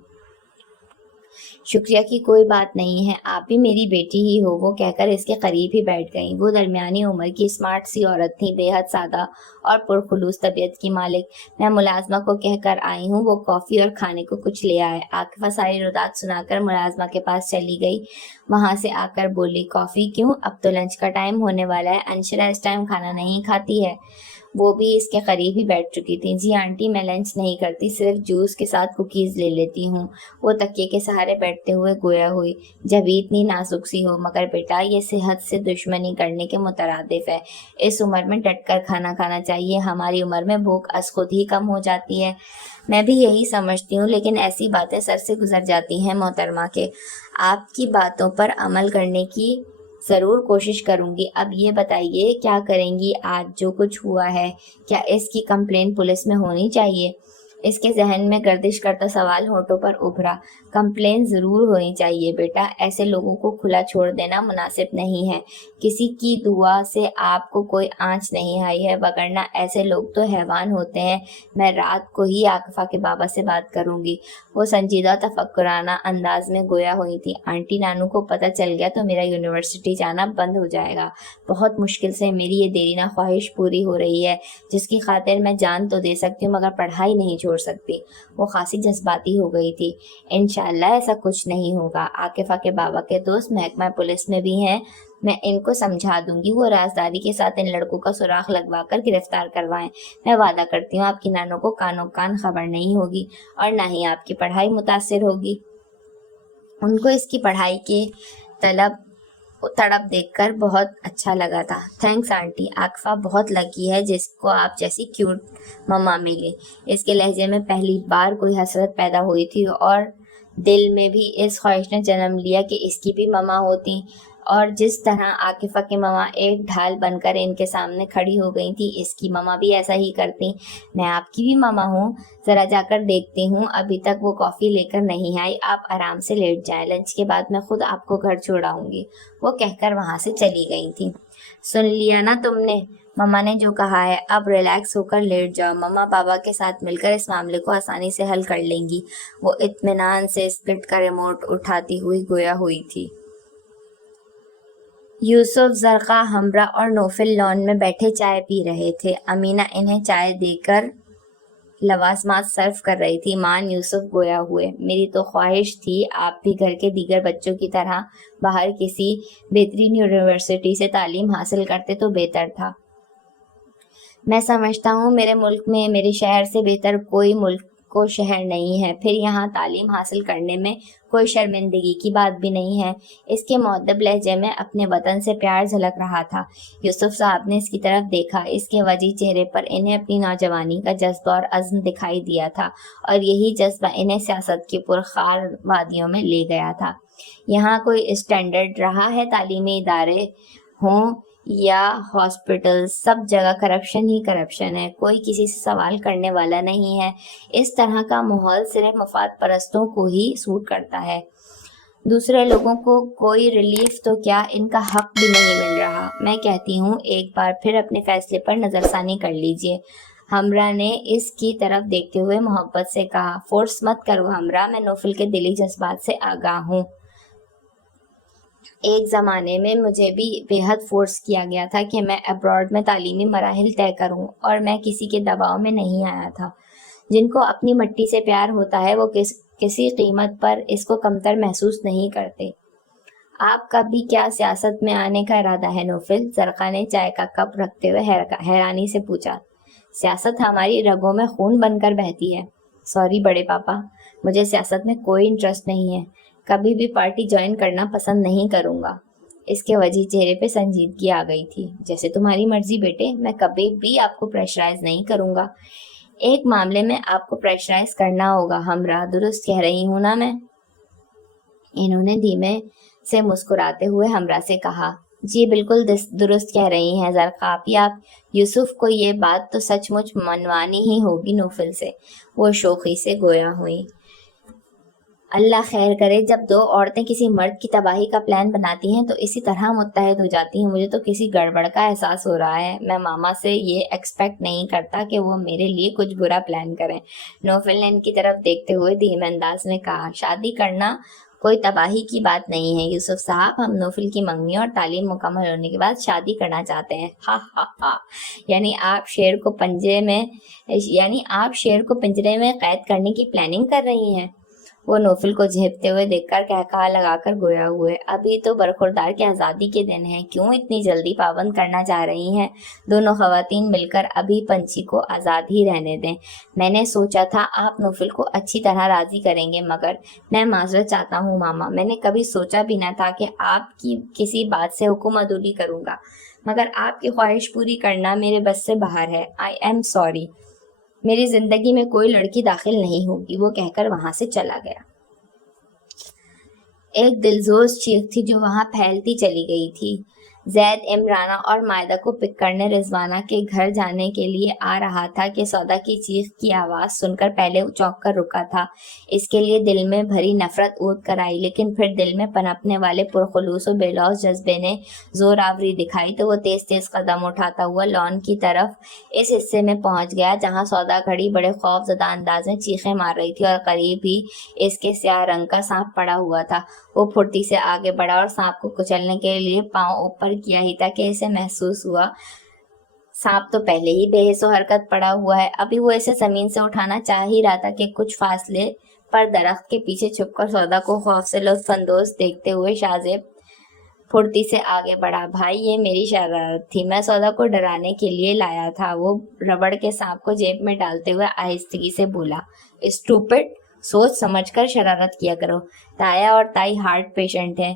شکریہ کی کوئی بات نہیں ہے، آپ بھی میری بیٹی ہی ہو، وہ کہہ کر اس کے قریب ہی بیٹھ گئیں۔ وہ درمیانی عمر کی اسمارٹ سی عورت تھی، بے حد سادہ اور پرخلوص طبیعت کی مالک۔ میں ملازمہ کو کہہ کر آئی ہوں وہ کافی اور کھانے کو کچھ لے آئے۔ عاکفہ ساری رودات سنا کر ملازمہ کے پاس چلی گئی، وہاں سے آ کر بولی کافی کیوں؟ اب تو لنچ کا ٹائم ہونے والا ہے، انشرا اس ٹائم کھانا نہیں کھاتی ہے۔ وہ بھی اس کے قریب ہی بیٹھ چکی تھی۔ جی آنٹی میں لنچ نہیں کرتی، صرف جوس کے ساتھ کوکیز لے لیتی ہوں۔ وہ تکیے کے سہارے بیٹھتے ہوئے گویا ہوئی، جبھی اتنی نازک سی ہو، مگر بیٹا یہ صحت سے دشمنی کرنے کے مترادف ہے۔ اس عمر میں ڈٹ کر کھانا کھانا چاہیے، ہماری عمر میں بھوک از خود ہی کم ہو جاتی ہے۔ میں بھی یہی سمجھتی ہوں، لیکن ایسی باتیں سر سے گزر جاتی ہیں محترمہ کے۔ آپ کی باتوں پر عمل کرنے کی ضرور کوشش کروں گی۔ اب یہ بتائیے کیا کریں گی آج جو کچھ ہوا ہے؟ کیا اس کی کمپلین پولیس میں ہونی چاہیے؟ اس کے ذہن میں گردش کرتا سوال ہونٹوں پر ابھرا۔ کمپلین ضرور ہونی چاہیے بیٹا، ایسے لوگوں کو کھلا چھوڑ دینا مناسب نہیں ہے۔ کسی کی دعا سے آپ کو کوئی آنچ نہیں آئی ہے، وگرنہ ایسے لوگ تو حیوان ہوتے ہیں۔ میں رات کو ہی عاکفہ کے بابا سے بات کروں گی۔ وہ سنجیدہ تفکرانہ انداز میں گویا ہوئی تھی۔ آنٹی نانو کو پتہ چل گیا تو میرا یونیورسٹی جانا بند ہو جائے گا۔ بہت مشکل سے میری یہ دیرینہ خواہش پوری ہو رہی ہے، جس کی خاطر میں جان تو دے سکتی ہوں مگر پڑھائی نہیں چھوڑ سکتی۔ وہ خاصی جذباتی ہو گئی تھی۔ انشاءاللہ ایسا کچھ نہیں ہوگا۔ عاکفہ کے بابا کے دوست محکمہ پولیس میں بھی ہیں، میں ان کو سمجھا دوں گی، وہ رازداری کے ساتھ ان لڑکوں کا سراغ لگوا کر گرفتار کروائیں۔ میں وعدہ کرتی ہوں آپ کی نانو کو کانوں کان خبر نہیں ہوگی، اور نہ ہی آپ کی پڑھائی متاثر ہوگی۔ ان کو اس کی پڑھائی کی تڑپ دیکھ کر بہت اچھا لگا تھا۔ تھینکس آنٹی، عاکفہ بہت لکی ہے جس کو آپ جیسی کیوٹ مما ملی۔ اس کے لہجے میں پہلی بار کوئی حسرت پیدا ہوئی تھی، اور دل میں بھی اس خواہش نے جنم لیا کہ اس کی بھی مما ہوتی، اور جس طرح عاکفہ کی مما ایک ڈھال بن کر ان کے سامنے کھڑی ہو گئی تھی، اس کی مما بھی ایسا ہی کرتی۔ میں آپ کی بھی مما ہوں، ذرا جا کر دیکھتی ہوں، ابھی تک وہ کافی لے کر نہیں آئی، آپ آرام سے لیٹ جائیں، لنچ کے بعد میں خود آپ کو گھر چھوڑاؤں گی، وہ کہہ کر وہاں سے چلی گئی تھی۔ سن لیا نا تم نے مما نے جو کہا ہے، اب ریلیکس ہو کر لیٹ جاؤ، مما بابا کے ساتھ مل کر اس معاملے کو آسانی سے حل کر لیں گی۔ وہ اطمینان سے اسپلٹ کا ریموٹ اٹھاتی ہوئی گویا ہوئی تھی۔ یوسف، زرقا، ہمرا اور نوفل لان میں بیٹھے چائے پی رہے تھے۔ امینہ انہیں چائے دے کر لوازمات سرو کر رہی تھی۔ مان یوسف گویا ہوئے، میری تو خواہش تھی آپ بھی گھر کے دیگر بچوں کی طرح باہر کسی بہترین یونیورسٹی سے تعلیم حاصل کرتے تو بہتر تھا۔ میں سمجھتا ہوں میرے ملک میں میرے شہر سے بہتر کوئی ملک کو شہر نہیں ہے، پھر یہاں تعلیم حاصل کرنے میں کوئی شرمندگی کی بات بھی نہیں ہے۔ اس کے مؤدب لہجے میں اپنے وطن سے پیار جھلک رہا تھا۔ یوسف صاحب نے اس کی طرف دیکھا، اس کے وجیح چہرے پر انہیں اپنی نوجوانی کا جذبہ اور عزم دکھائی دیا تھا، اور یہی جذبہ انہیں سیاست کی پرخار وادیوں میں لے گیا تھا۔ یہاں کوئی اسٹینڈرڈ رہا ہے، تعلیمی ادارے ہوں یا ہاسپٹل، سب جگہ کرپشن ہی کرپشن ہے، کوئی کسی سے سوال کرنے والا نہیں ہے۔ اس طرح کا ماحول صرف مفاد پرستوں کو ہی سوٹ کرتا ہے، دوسرے لوگوں کو کوئی ریلیف تو کیا، ان کا حق بھی نہیں مل رہا۔ میں کہتی ہوں ایک بار پھر اپنے فیصلے پر نظر ثانی کر لیجئے۔ ہمرا نے اس کی طرف دیکھتے ہوئے محبت سے کہا۔ فورس مت کرو ہمرا، میں نوفل کے دلی جذبات سے آگاہ ہوں۔ ایک زمانے میں مجھے بھی بے حد فورس کیا گیا تھا کہ میں ابراڈ میں تعلیمی مراحل طے کروں، اور میں کسی کے دباؤ میں نہیں آیا تھا۔ جن کو اپنی مٹی سے پیار ہوتا ہے وہ کسی قیمت پر اس کو کمتر محسوس نہیں کرتے۔ آپ کا بھی کیا سیاست میں آنے کا ارادہ ہے نوفل؟ زرقا نے چائے کا کپ رکھتے ہوئے حیرانی سے پوچھا۔ سیاست ہماری رگوں میں خون بن کر بہتی ہے۔ سوری بڑے پاپا، مجھے سیاست میں کوئی انٹرسٹ نہیں ہے، کبھی بھی پارٹی جوائن کرنا پسند نہیں کروں گا۔ اس کے وجیح چہرے پہ سنجیدگی آ گئی تھی۔ جیسے تمہاری مرضی بیٹے، میں کبھی بھی آپ کو پریشرائز نہیں کروں گا۔ ایک معاملے میں آپ کو پریشرائز کرنا ہوگا ہمرا، درست کہہ رہی ہوں نا میں؟ انہوں نے دھیمے سے مسکراتے ہوئے ہمرا سے کہا۔ جی بالکل درست کہہ رہی ہیں زرقا آپ۔ یوسف کو یہ بات تو سچ مچ منوانی ہی ہوگی نوفل سے، وہ شوخی سے گویا ہوئی۔ اللہ خیر کرے، جب دو عورتیں کسی مرد کی تباہی کا پلان بناتی ہیں تو اسی طرح متحد ہو جاتی ہیں۔ مجھے تو کسی گڑبڑ کا احساس ہو رہا ہے۔ میں ماما سے یہ ایکسپیکٹ نہیں کرتا کہ وہ میرے لیے کچھ برا پلان کریں۔ نوفل نے ان کی طرف دیکھتے ہوئے دھیمے انداز میں کہا، شادی کرنا کوئی تباہی کی بات نہیں ہے یوسف صاحب، ہم نوفل کی منگنی اور تعلیم مکمل ہونے کے بعد شادی کرنا چاہتے ہیں۔ ہا ہا ہا، یعنی آپ شیر کو پنجرے میں قید کرنے کی پلاننگ کر رہی ہیں؟ وہ نوفل کو جھپتے ہوئے دیکھ کر کہا لگا کر گویا ہوئے، ابھی تو برخوردار کی آزادی کے دن ہیں، کیوں اتنی جلدی پابند کرنا چاہ رہی ہیں؟ دونوں خواتین مل کر ابھی پنچھی کو آزاد ہی رہنے دیں۔ میں نے سوچا تھا آپ نوفل کو اچھی طرح راضی کریں گے، مگر میں معذرت چاہتا ہوں ماما، میں نے کبھی سوچا بھی نہ تھا کہ آپ کی کسی بات سے حکم عدولی کروں گا، مگر آپ کی خواہش پوری کرنا میرے بس سے باہر ہے۔ آئی ایم سوری، میری زندگی میں کوئی لڑکی داخل نہیں ہوگی۔ وہ کہہ کر وہاں سے چلا گیا۔ ایک دلسوز چیخ تھی جو وہاں پھیلتی چلی گئی تھی۔ زید عمرانہ اور مائدہ کو پک کرنے رضوانہ کے گھر جانے کے لیے آ رہا تھا کہ سودا کی چیخ کی آواز سن کر پہلے چونک کر رکا تھا۔ اس کے لیے دل میں بھری نفرت اود کر آئی، لیکن پھر دل میں پنپنے والے پرخلوص و بے لوث جذبے نے زور آوری دکھائی تو وہ تیز تیز قدم اٹھاتا ہوا لان کی طرف اس حصے میں پہنچ گیا جہاں سودا کھڑی بڑے خوف زدہ انداز میں چیخیں مار رہی تھی اور قریب ہی اس کے سیاہ رنگ کا سانپ پڑا ہوا تھا۔ وہ پھرتی سے آگے بڑھا اور سانپ کو کچلنے کے لیے پاؤں اوپر کیا ہی تھا کہ اسے محسوس ہوا سانپ تو پہلے ہی بے حس و حرکت پڑا ہوا ہے۔ ابھی وہ اسے زمین سے اٹھانا چاہ ہی رہا تھا کہ کچھ فاصلے پر درخت کے پیچھے چھپ کر سودا کو خوف سے لطف اندوز دیکھتے ہوئے شاہزیب پھرتی سے آگے بڑھا۔ بھائی، یہ میری شرارت تھی، میں سودا کو ڈرانے کے لیے لایا تھا۔ وہ ربڑ کے سانپ کو جیب میں ڈالتے ہوئے آہستگی سے بولا۔ اسٹوپڈ، سوچ سمجھ کر شرارت کیا کرو۔ تایا اور تائی ہارٹ پیشنٹ ہیں،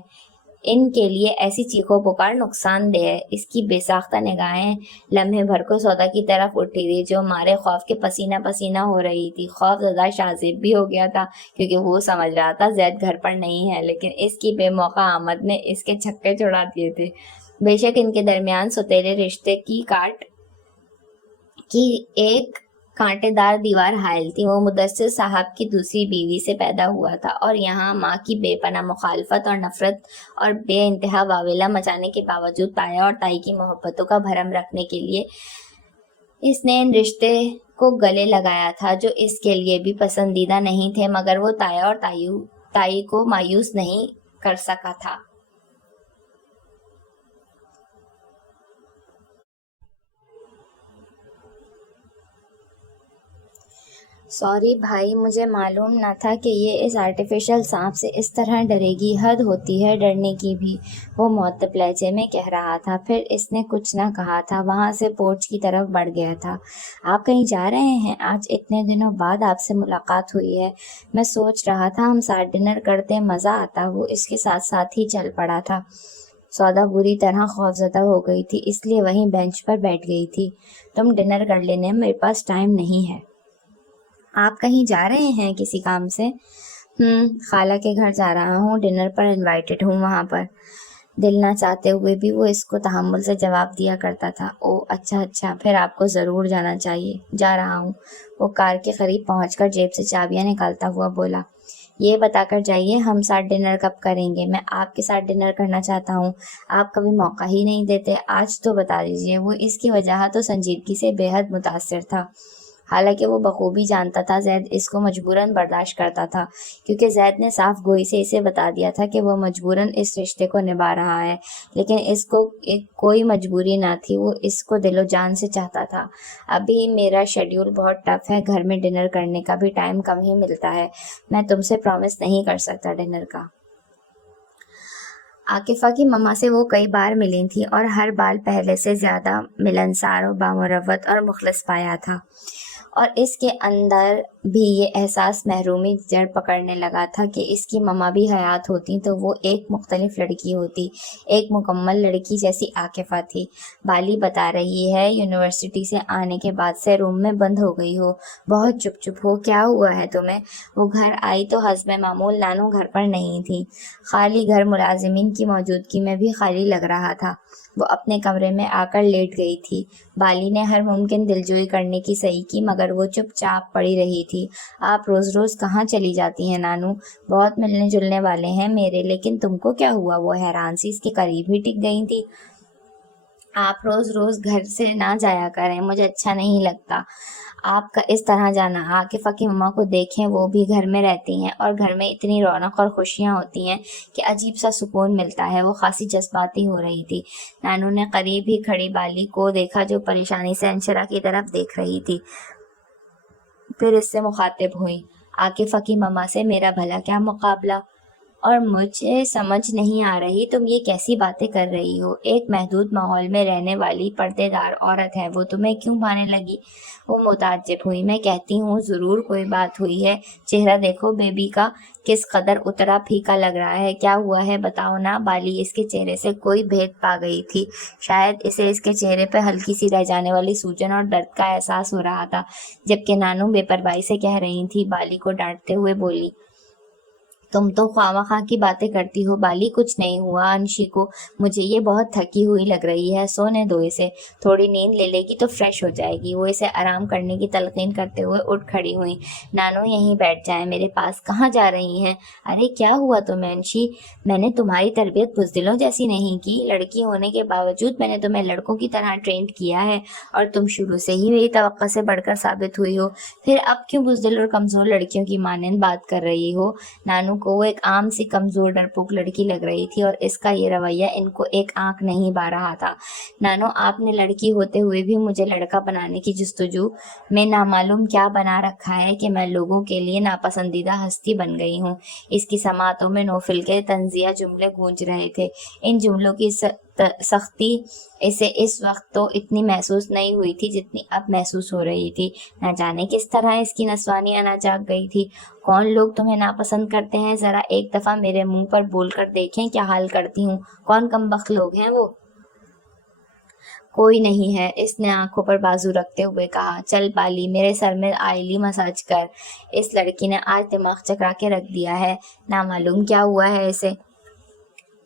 ان کے لیے ایسی چیخو پکار نقصان دہ ہے۔ اس کی بے ساختہ نگاہیں لمحے بھر کو سودا کی طرف اٹھی تھی جو مارے خوف کے پسینہ پسینہ ہو رہی تھی۔ خوف زدہ شاہزیب بھی ہو گیا تھا کیونکہ وہ سمجھ رہا تھا زید گھر پر نہیں ہے، لیکن اس کی بے موقع آمد نے اس کے چھکے چھڑا دیے تھے۔ بے شک ان کے درمیان سوتیلے رشتے کی ایک کانٹے دار دیوار حائل تھی۔ وہ مدثر صاحب کی دوسری بیوی سے پیدا ہوا تھا اور یہاں ماں کی بے پناہ مخالفت اور نفرت اور بے انتہا واویلا مچانے کے باوجود تایا اور تائی کی محبتوں کا بھرم رکھنے کے لیے اس نے ان رشتے کو گلے لگایا تھا جو اس کے لیے بھی پسندیدہ نہیں تھے، مگر وہ تایا اور تائی کو مایوس نہیں کر سکا تھا۔ سوری بھائی، مجھے معلوم نہ تھا کہ یہ اس آرٹیفیشل سانپ سے اس طرح ڈرے گی، حد ہوتی ہے ڈرنے کی بھی، وہ معتب لہجے میں کہہ رہا تھا۔ پھر اس نے کچھ نہ کہا تھا، وہاں سے پورچ کی طرف بڑھ گیا تھا۔ آپ کہیں جا رہے ہیں؟ آج اتنے دنوں بعد آپ سے ملاقات ہوئی ہے، میں سوچ رہا تھا ہم ساتھ ڈنر کرتے، مزہ آتا۔ وہ اس کے ساتھ ساتھ ہی چل پڑا تھا۔ سودا بری طرح خوفزدہ ہو گئی تھی، اس لیے وہیں بینچ پر بیٹھ گئی تھی۔ تم ڈنر کر لینے، میرے پاس ٹائم نہیں ہے۔ آپ کہیں جا رہے ہیں کسی کام سے؟ خالہ کے گھر جا رہا ہوں، ڈنر پر انوائٹڈ ہوں وہاں پر۔ دل نہ چاہتے ہوئے بھی وہ اس کو تحمل سے جواب دیا کرتا تھا۔ او اچھا، پھر آپ کو ضرور جانا چاہیے۔ جا رہا ہوں، وہ کار کے قریب پہنچ کر جیب سے چابیاں نکالتا ہوا بولا۔ یہ بتا کر جائیے ہم ساتھ ڈنر کب کریں گے؟ میں آپ کے ساتھ ڈنر کرنا چاہتا ہوں، آپ کبھی موقع ہی نہیں دیتے، آج تو بتا دیجیے۔ وہ اس کی وجاہت و سنجیدگی سے بے حد متاثر تھا، حالانکہ وہ بخوبی جانتا تھا زید اس کو مجبوراً برداشت کرتا تھا، کیونکہ زید نے صاف گوئی سے اسے بتا دیا تھا کہ وہ مجبوراً اس رشتے کو نبھا رہا ہے، لیکن اس کو کوئی مجبوری نہ تھی، وہ اس کو دل و جان سے چاہتا تھا۔ ابھی میرا شیڈیول بہت ٹف ہے، گھر میں ڈنر کرنے کا بھی ٹائم کم ہی ملتا ہے، میں تم سے پرومس نہیں کر سکتا ڈنر کا۔ عاکفہ کی مما سے وہ کئی بار ملی تھی اور ہر بار پہلے سے زیادہ ملنسار و بامروت اور مخلص پایا تھا، اور اس کے اندر بھی یہ احساس محرومی جڑ پکڑنے لگا تھا کہ اس کی مما بھی حیات ہوتی تو وہ ایک مختلف لڑکی ہوتی، ایک مکمل لڑکی جیسی عاکفہ تھی۔ بالی بتا رہی ہے یونیورسٹی سے آنے کے بعد سے روم میں بند ہو گئی ہو، بہت چپ ہو، کیا ہوا ہے تمہیں؟ وہ گھر آئی تو حسب معمول نانو گھر پر نہیں تھی، خالی گھر ملازمین کی موجودگی میں بھی خالی لگ رہا تھا۔ وہ اپنے کمرے میں آ کر لیٹ گئی تھی۔ بالی نے ہر ممکن دلجوئی کرنے کی صحیح کی مگر وہ چپ چاپ پڑی رہی تھی۔ آپ روز روز کہاں چلی جاتی ہیں نانو؟ بہت ملنے جلنے والے ہیں میرے، لیکن تم کو کیا ہوا؟ وہ حیران سی اس کے قریب ہی ٹک گئی تھی۔ آپ روز روز گھر سے نہ جایا کریں، مجھے اچھا نہیں لگتا آپ کا اس طرح جانا۔ عاقفہ کی ماما کو دیکھیں، وہ بھی گھر میں رہتی ہیں اور گھر میں اتنی رونق اور خوشیاں ہوتی ہیں کہ عجیب سا سکون ملتا ہے۔ وہ خاصی جذباتی ہو رہی تھی۔ نانو نے قریب ہی کھڑی بالی کو دیکھا جو پریشانی سے انشرا کی طرف دیکھ رہی تھی، پھر اس سے مخاطب ہوئی، عاقفہ کی ماما سے میرا بھلا کیا مقابلہ؟ اور مجھے سمجھ نہیں آ رہی تم یہ کیسی باتیں کر رہی ہو؟ ایک محدود ماحول میں رہنے والی پردے دار عورت ہے، وہ تمہیں کیوں بھانے لگی؟ وہ متعجب ہوئی۔ میں کہتی ہوں ضرور کوئی بات ہوئی ہے، چہرہ دیکھو بیبی کا کس قدر اترا پھیکا لگ رہا ہے، کیا ہوا ہے بتاؤ نا؟ بالی اس کے چہرے سے کوئی بھید پا گئی تھی، شاید اسے اس کے چہرے پہ ہلکی سی رہ جانے والی سوجن اور درد کا احساس ہو رہا تھا، جبکہ نانو بے پرواہی سے کہہ رہی تھی۔ بالی کو ڈانٹتے ہوئے بولی، تم تو خواہ مخواہ کی باتیں کرتی ہو بالی، کچھ نہیں ہوا انشی کو، مجھے یہ بہت تھکی ہوئی لگ رہی ہے، سونے دو اسے، تھوڑی نیند لے لے گی تو فریش ہو جائے گی۔ وہ اسے آرام کرنے کی تلقین کرتے ہوئے اٹھ کھڑی ہوئی۔ نانو یہیں بیٹھ جائیں میرے پاس، کہاں جا رہی ہیں؟ ارے کیا ہوا تمہیں انشی؟ میں نے تمہاری تربیت بزدلوں جیسی نہیں کی، لڑکی ہونے کے باوجود میں نے تمہیں لڑکوں کی طرح ٹرینڈ کیا ہے اور تم شروع سے ہی میری توقع سے بڑھ کر ثابت ہوئی ہو، پھر اب کیوں بزدل اور کمزور لڑکیوں کی مانند بات کر رہی ہو؟ نانو کو وہ ایک عام سی کمزور ڈرپوک لڑکی لگ رہی تھی اور اس کا یہ رویہ ان کو ایک آنکھ نہیں با رہا تھا۔ نانو آپ نے لڑکی ہوتے ہوئے بھی مجھے لڑکا بنانے کی جستجو میں نامعلوم کیا بنا رکھا ہے کہ میں لوگوں کے لیے ناپسندیدہ ہستی بن گئی ہوں۔ اس کی سماعتوں میں نوفل کے طنزیہ جملے گونج رہے تھے۔ ان جملوں کی سختی اسے اس وقت تو اتنی محسوس نہیں ہوئی تھی جتنی اب محسوس ہو رہی تھی۔ نہ جانے کس طرح اس کی نسوانی انا جاگ گئی تھی۔ کون لوگ تمہیں ناپسند کرتے ہیں؟ ذرا ایک دفعہ میرے منہ پر بول کر دیکھیں کیا حال کرتی ہوں۔ کون کمبخت لوگ ہیں وہ؟ کوئی نہیں ہے، اس نے آنکھوں پر بازو رکھتے ہوئے کہا۔ چل بالی میرے سر میں آئلی مساج کر۔ اس لڑکی نے آج دماغ چکرا کے رکھ دیا ہے، نامعلوم کیا ہوا ہے اسے۔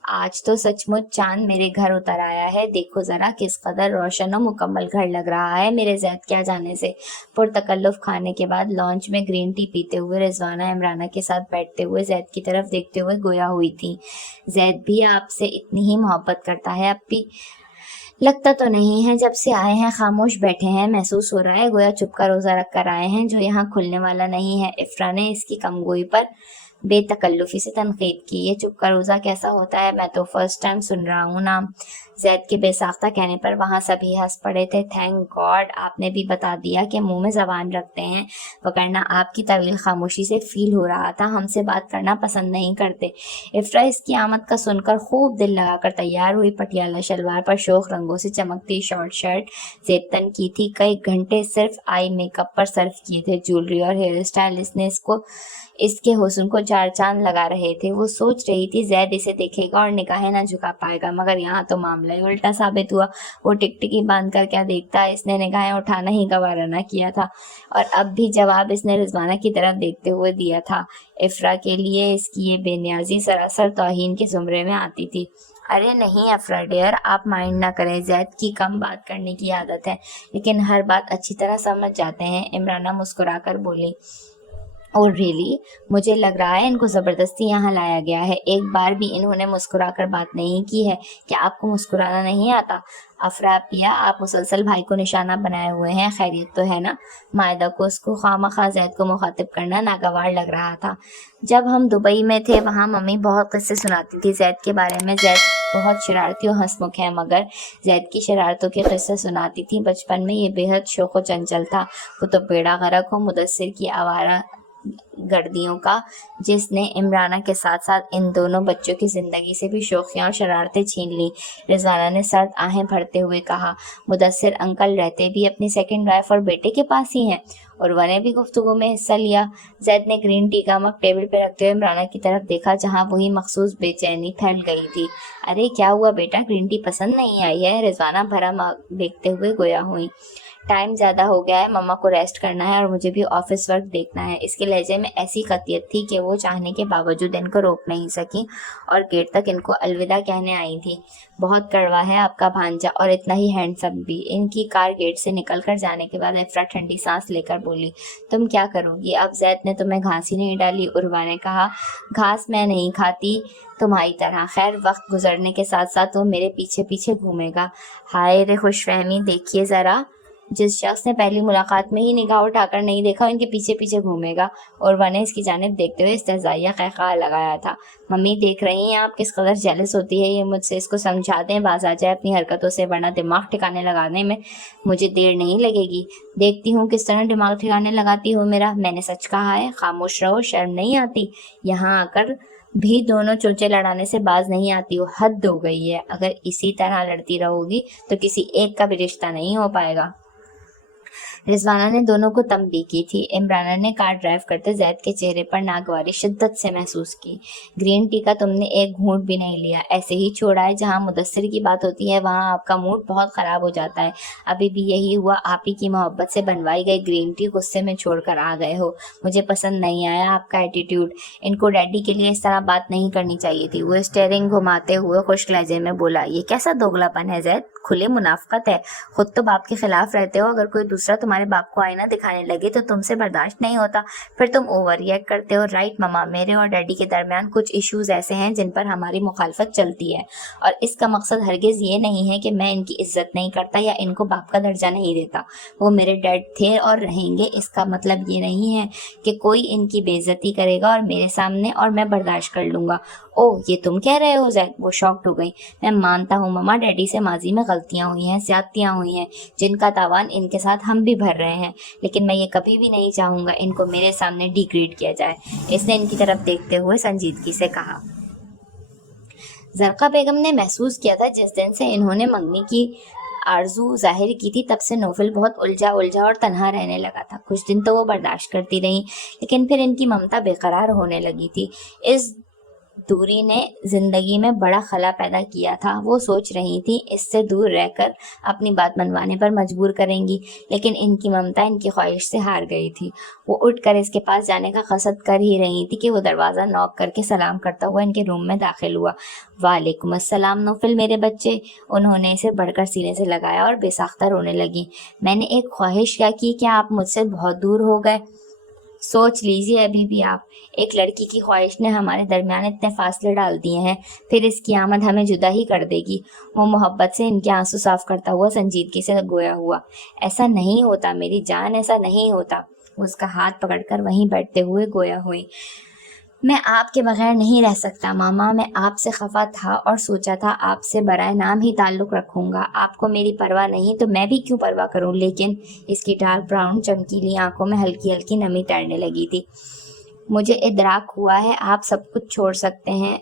آج تو سچ مچ چاند میرے گھر اتر آیا ہے، دیکھو ذرا کس قدر روشن و مکمل گھر لگ رہا ہے میرے زید کے آ جانے سے۔ پرتکلف کھانے کے بعد لانچ میں گرین ٹی پیتے ہوئے رضوانہ عمرانہ کے ساتھ بیٹھتے ہوئے زید کی طرف دیکھتے ہوئے گویا ہوئی تھی، زید بھی آپ سے اتنی ہی محبت کرتا ہے اپی؟ لگتا تو نہیں ہے، جب سے آئے ہیں خاموش بیٹھے ہیں، محسوس ہو رہا ہے گویا چپ کا روزہ رکھ کر آئے ہیں جو یہاں کھلنے والا نہیں ہے۔ افرا نے اس کی کمگوئی پر بے تکلفی سے تنقید کی۔ یہ چپ کا روزہ کیسا ہوتا ہے؟ میں تو فرسٹ ٹائم سن رہا ہوں نام۔ زید کے بے ساختہ کہنے پر وہاں سبھی ہنس پڑے تھے۔ تھینک گاڈ آپ نے بھی بتا دیا کہ منہ میں زبان رکھتے ہیں، وگرنہ آپ کی طویل خاموشی سے فیل ہو رہا تھا ہم سے بات کرنا پسند نہیں کرتے۔ افرا اس کی آمد کا سن کر خوب دل لگا کر تیار ہوئی۔ پٹیالہ شلوار پر شوخ رنگوں سے چمکتی شارٹ شرٹ زیب تن کی تھی۔ کئی گھنٹے صرف آئی میک اپ پر صرف کیے تھے، جیولری اور ہیئر اسٹائلسٹ نے اس کے حسن کو چار چاند لگا رہے تھے۔ وہ سوچ رہی تھی زید اسے دیکھے گا اور نگاہیں نہ جھکا پائے گا، مگر یہاں تو معاملہ ہی الٹا ثابت ہوا۔ وہ ٹکٹکی باندھ کر کیا دیکھتا، اس نے نگاہیں اٹھانا ہی گوارا نہ کیا تھا، اور اب بھی جواب اس نے رضوانہ کی طرف دیکھتے ہوئے دیا تھا۔ افرا کے لیے اس کی یہ بے نیازی سراسر توہین کے زمرے میں آتی تھی۔ ارے نہیں افرا ڈیئر، آپ مائنڈ نہ کریں، زید کی کم بات کرنے کی عادت ہے لیکن ہر بات اچھی طرح سمجھ جاتے ہیں۔ عمرانہ مسکرا کر بولی، اور ریلی مجھے لگ رہا ہے ان کو زبردستی یہاں لایا گیا ہے، ایک بار بھی انہوں نے مسکرا کر بات نہیں کی ہے۔ کیا آپ کو مسکرانا نہیں آتا؟ افرا پیا آپ مسلسل بھائی کو نشانہ بنائے ہوئے ہیں، خیریت تو ہے نا؟ مائدہ کو اس کو خواہ مخواہ زید کو مخاطب کرنا ناگوار لگ رہا تھا۔ جب ہم دبئی میں تھے وہاں ممی بہت قصے سناتی تھی زید کے بارے میں، زید بہت شرارتی و ہنس مکھ ہے، مگر زید کی شرارتوں کے قصے سناتی تھی۔ بچپن میں یہ بے حد شوق و چنچل تھا، وہ تو بیڑا غرق ہو مدثر کی آوارہ گردیوں کا، جس نے عمرانہ کے ساتھ ساتھ ان دونوں بچوں کی زندگی سے بھی شوخیاں اور شرارتیں چھین لی۔ رضوانہ نے سرد آہیں بھرتے ہوئے کہا، مدثر انکل رہتے بھی اپنی سیکنڈ وائف اور بیٹے کے پاس ہی ہیں؟ عروہ نے بھی گفتگو میں حصہ لیا۔ زید نے گرین ٹی کا مگ ٹیبل پہ رکھتے ہوئے عمرانہ کی طرف دیکھا جہاں وہی مخصوص بے چینی پھیل گئی تھی۔ ارے کیا ہوا بیٹا، گرین ٹی پسند نہیں آئی ہے؟ رضوانہ بھرا مگ دیکھتے ہوئے گویا ہوئی۔ ٹائم زیادہ ہو گیا ہے، مما کو ریسٹ کرنا ہے اور مجھے بھی آفس ورک دیکھنا ہے۔ اس کے لہجے میں ایسی قطعیت تھی کہ وہ چاہنے کے باوجود ان کو روک نہیں سکی اور گیٹ تک ان کو الوداع کہنے آئی تھی۔ بہت کڑوا ہے آپ کا بھانجا اور اتنا ہی ہینڈسم بھی۔ ان کی کار گیٹ سے نکل کر جانے کے بعد افرا ٹھنڈی سانس لے کر بولی، تم کیا کرو گی؟ اب زید نے تمہیں گھاس ہی نہیں ڈالی؟ عروہ نے کہا، گھاس میں نہیں کھاتی تمہاری طرح، خیر وقت گزرنے کے ساتھ ساتھ وہ میرے پیچھے پیچھے گھومے گا۔ ہائے رے خوش فہمی، دیکھیے ذرا، جس شخص نے پہلی ملاقات میں ہی نگاہ اٹھا کر نہیں دیکھا ان کے پیچھے پیچھے گھومے گا۔ عروہ نے اس کی جانب دیکھتے ہوئے استہزائیہ قہقہہ لگایا تھا۔ ممی دیکھ رہی ہیں آپ کس قدر جیلس ہوتی ہے یہ مجھ سے، اس کو سمجھا دیں باز آ جائے اپنی حرکتوں سے، ورنہ دماغ ٹھکانے لگانے میں مجھے دیر نہیں لگے گی۔ دیکھتی ہوں کس طرح دماغ ٹھکانے لگاتی ہو میرا، میں نے سچ کہا ہے، خاموش رہو، شرم نہیں آتی؟ یہاں آ کر بھی دونوں چونچے لڑانے سے باز نہیں آتی ہو، حد ہو گئی ہے۔ اگر اسی طرح لڑتی رہو گی تو کسی ایک کا بھی رشتہ نہیں ہو پائے گا۔ رضوانہ نے دونوں کو تنبیہ کی تھی۔ عمرانہ نے کار ڈرائیو کرتے زید کے چہرے پر ناگواری شدت سے محسوس کی۔ گرین ٹی کا تم نے ایک گھونٹ بھی نہیں لیا، ایسے ہی چھوڑا ہے؟ جہاں مدثر کی بات ہوتی ہے وہاں آپ کا موڈ بہت خراب ہو جاتا ہے۔ ابھی بھی یہی ہوا، آپ ہی کی محبت سے بنوائی گئی گرین ٹی غصے میں چھوڑ کر آ گئے ہو۔ مجھے پسند نہیں آیا آپ کا ایٹیٹیوڈ۔ ان کو ڈیڈی کے لیے اس طرح بات نہیں کرنی چاہیے تھی۔ وہ اسٹیئرنگ گھماتے ہوئے خشک لہجے میں بولا، یہ کیسا دوگلا پن ہے زید؟ کھلے منافقت ہے، خود تو باپ کے خلاف رہتے ہو، اگر کوئی دوسرا تمہارے باپ کو آئینہ دکھانے لگے تو تم سے برداشت نہیں ہوتا، پھر تم اوور ریئیکٹ کرتے ہو۔ رائٹ مما، میرے اور ڈیڈی کے درمیان کچھ ایشوز ایسے ہیں جن پر ہماری مخالفت چلتی ہے، اور اس کا مقصد ہرگز یہ نہیں ہے کہ میں ان کی عزت نہیں کرتا یا ان کو باپ کا درجہ نہیں دیتا۔ وہ میرے ڈیڈ تھے اور رہیں گے، اس کا مطلب یہ نہیں ہے کہ کوئی ان کی بے عزتی کرے گا اور میرے سامنے، اور میں برداشت کر لوں گا۔ اوہ، یہ تم کہہ رہے ہو زید؟ وہ شاکڈ ہو گئی۔ میں مانتا ہوں مما، ڈیڈی سے ماضی میں غلطیاں ہوئی ہیں، زیادتیاں ہوئی ہیں، جن کا تاوان ان کے ساتھ ہم بھی بھر رہے ہیں، لیکن میں یہ کبھی بھی نہیں چاہوں گا ان کو میرے سامنے ڈیگریڈ کیا جائے۔ اس نے ان کی طرف دیکھتے ہوئے سنجیدگی سے کہا۔ زرقا بیگم نے محسوس کیا تھا جس دن سے انہوں نے منگنی کی آرزو ظاہر کی تھی، تب سے نوفل بہت الجھا اور تنہا رہنے لگا تھا۔ کچھ دن تو وہ برداشت کرتی رہیں، لیکن پھر ان کی ممتا بےقرار ہونے لگی تھی۔ اس دوری نے زندگی میں بڑا خلا پیدا کیا تھا۔ وہ سوچ رہی تھی اس سے دور رہ کر اپنی بات منوانے پر مجبور کریں گی، لیکن ان کی ممتا ان کی خواہش سے ہار گئی تھی۔ وہ اٹھ کر اس کے پاس جانے کا قصد کر ہی رہی تھی کہ وہ دروازہ نوک کر کے سلام کرتا ہوا ان کے روم میں داخل ہوا۔ وعلیکم السلام نوفل میرے بچے۔ انہوں نے اسے بڑھ کر سینے سے لگایا اور بے ساختہ رونے لگی۔ میں نے ایک خواہش کیا کی کہ آپ مجھ سے بہت دور ہو گئے؟ سوچ لیجیے ابھی بھی آپ، ایک لڑکی کی خواہش نے ہمارے درمیان اتنے فاصلے ڈال دیے ہیں، پھر اس کی آمد ہمیں جدا ہی کر دے گی۔ وہ محبت سے ان کے آنسو صاف کرتا ہوا سنجیدگی سے گویا ہوا۔ ایسا نہیں ہوتا میری جان، ایسا نہیں ہوتا۔ وہ اس کا ہاتھ پکڑ کر وہیں بیٹھتے ہوئے گویا ہوئی۔ میں آپ کے بغیر نہیں رہ سکتا ماما، میں آپ سے خفا تھا اور سوچا تھا آپ سے برائے نام ہی تعلق رکھوں گا۔ آپ کو میری پرواہ نہیں تو میں بھی کیوں پرواہ کروں؟ لیکن اس کی ڈارک براؤن چمکیلی آنکھوں میں ہلکی ہلکی نمی تیرنے لگی تھی۔ مجھے ادراک ہوا ہے آپ سب کچھ چھوڑ سکتے ہیں،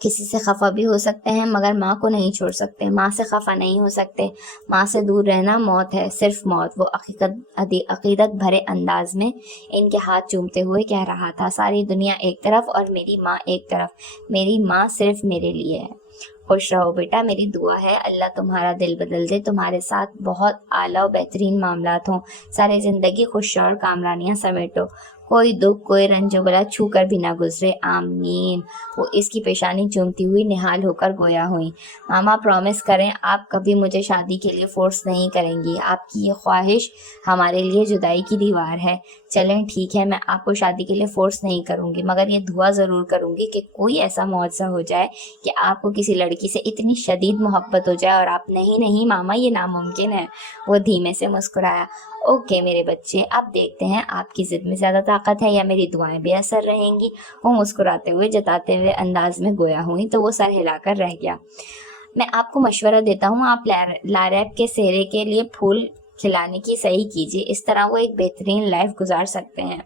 کسی سے خفا بھی ہو سکتے ہیں، مگر ماں کو نہیں چھوڑ سکتے، ماں سے خفا نہیں ہو سکتے۔ ماں سے دور رہنا موت ہے، صرف موت۔ وہ عقیدت بھرے انداز میں ان کے ہاتھ چومتے ہوئے کہہ رہا تھا، ساری دنیا ایک طرف اور میری ماں ایک طرف، میری ماں صرف میرے لیے ہے۔ خوش رہو بیٹا، میری دعا ہے اللہ تمہارا دل بدل دے، تمہارے ساتھ بہت اعلیٰ و بہترین معاملات ہوں، ساری زندگی خوشی اور کامرانیاں سمیٹو، کوئی دکھ کوئی رنج و بلا چھو کر بھی نہ گزرے، آمین۔ وہ اس کی پیشانی چومتی ہوئی نہال ہو کر گویا ہوئی۔ ماما پرومس کریں آپ کبھی مجھے شادی کے لیے فورس نہیں کریں گی، آپ کی یہ خواہش ہمارے لیے جدائی کی دیوار ہے۔ چلیں ٹھیک ہے، میں آپ کو شادی کے لیے فورس نہیں کروں گی، مگر یہ دعا ضرور کروں گی کہ کوئی ایسا معجزہ ہو جائے کہ آپ کو کسی لڑکی سے اتنی شدید محبت ہو جائے اور آپ نہیں ماما یہ ناممکن ہے۔ وہ دھیمے سے مسکرایا۔ اوکے میرے بچے، اب دیکھتے ہیں آپ کی ضد میں زیادہ طاقت ہے یا میری دعائیں بے اثر رہیں گی۔ وہ مسکراتے ہوئے جتاتے ہوئے انداز میں گویا ہوئی تو وہ سر ہلا کر رہ گیا۔ میں آپ کو مشورہ دیتا ہوں آپ لاریب کے سہرے کے لیے پھول کھلانے کی صحیح کیجیے، اس طرح وہ ایک بہترین لائف گزار سکتے ہیں،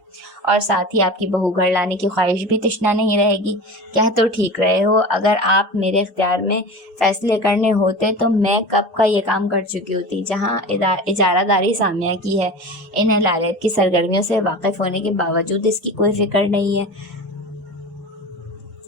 اور ساتھ ہی آپ کی بہو گھر لانے کی خواہش بھی تشنا نہیں رہے گی۔ کہہ تو ٹھیک رہے ہو، اگر آپ میرے اختیار میں فیصلے کرنے ہوتے تو میں کب کا یہ کام کر چکی ہوتی۔ جہاں اجارہ داری سامیہ کی ہے، انہیں لاریب کی سرگرمیوں سے واقف ہونے کے باوجود اس کی کوئی فکر نہیں ہے۔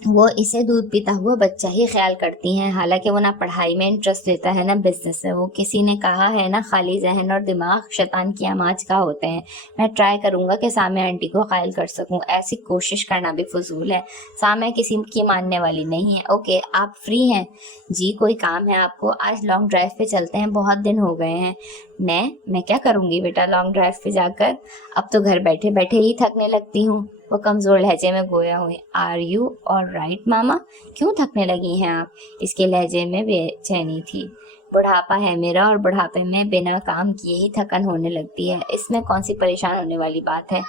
وہ اسے دودھ پیتا ہوا بچہ ہی خیال کرتی ہیں، حالانکہ وہ نہ پڑھائی میں انٹرسٹ لیتا ہے نہ بزنس میں۔ وہ کسی نے کہا ہے نا، خالی ذہن اور دماغ شیطان کی آماج کا ہوتے ہیں۔ میں ٹرائی کروں گا کہ سامع آنٹی کو قائل کر سکوں، ایسی کوشش کرنا بھی فضول ہے۔ سامع کسی کی ماننے والی نہیں ہے۔ اوکے، آپ فری ہیں؟ جی، کوئی کام ہے آپ کو؟ آج لانگ ڈرائیو پہ چلتے ہیں، بہت دن ہو گئے ہیں۔ میں کیا کروں گی بیٹا لانگ ڈرائیو پہ جا کر؟ اب تو گھر بیٹھے بیٹھے ہی تھکنے لگتی ہوں۔ وہ کمزور لہجے میں گویا ہوئی۔ آر یو آل رائٹ ماما؟ کیوں تھکنے لگی ہیں آپ؟ اس کے لہجے میں بے چینی تھی۔ بڑھاپا ہے میرا، اور بڑھاپے میں بنا کام کیے ہی تھکن ہونے لگتی ہے، اس میں کون سی پریشان ہونے والی بات ہے؟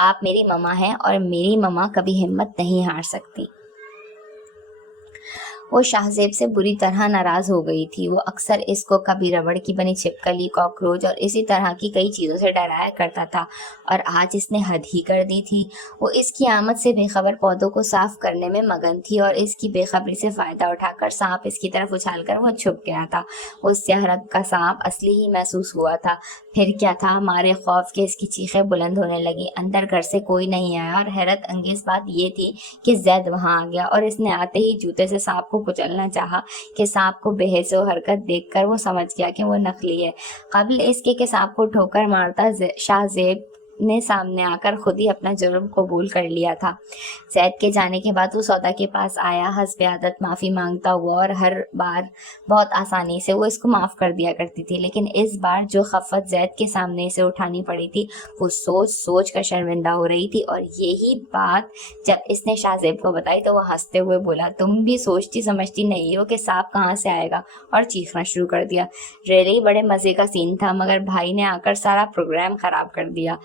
آپ میری ماما ہیں، اور میری ماما کبھی ہمت نہیں ہار سکتی۔ وہ شاہزیب سے بری طرح ناراض ہو گئی تھی۔ وہ اکثر اس کو کبھی ربڑ کی بنی چھپکلی، کاکروچ اور اسی طرح کی کئی چیزوں سے ڈرایا کرتا تھا، اور آج اس نے حد ہی کر دی تھی۔ وہ اس کی آمد سے بے خبر پودوں کو صاف کرنے میں مگن تھی، اور اس کی بے خبری سے فائدہ اٹھا کر سانپ اس کی طرف اچھال کر وہ چھپ گیا تھا۔ وہ سیاہ رنگ کا سانپ اصلی ہی محسوس ہوا تھا۔ پھر کیا تھا؟ مارے خوف کے اس کی چیخیں بلند ہونے لگی۔ اندر گھر سے کوئی نہیں آیا، اور حیرت انگیز بات یہ تھی کہ زید وہاں آ گیا، اور اس نے آتے ہی جوتے سے سانپ کو کچلنا چاہا کہ سانپ کو بے حس و حرکت دیکھ کر وہ سمجھ گیا کہ وہ نقلی ہے۔ قبل اس کے کہ سانپ کو ٹھوکر مارتا، شاہ زیب نے سامنے آ کر خود ہی اپنا جرم قبول کر لیا تھا۔ زید کے جانے کے بعد وہ سودا کے پاس آیا، حسب عادت معافی مانگتا ہوا، اور ہر بار بہت آسانی سے وہ اس کو معاف کر دیا کرتی تھی، لیکن اس بار جو خفت زید کے سامنے اسے اٹھانی پڑی تھی وہ سوچ سوچ کر شرمندہ ہو رہی تھی۔ اور یہی بات جب اس نے شاہ زیب کو بتائی تو وہ ہنستے ہوئے بولا، تم بھی سوچتی سمجھتی نہیں ہو کہ سانپ کہاں سے آئے گا، اور چیخنا شروع کر دیا۔ ریلی بڑے مزے کا سین تھا، مگر بھائی نے آ کر سارا پروگرام خراب کر دیا۔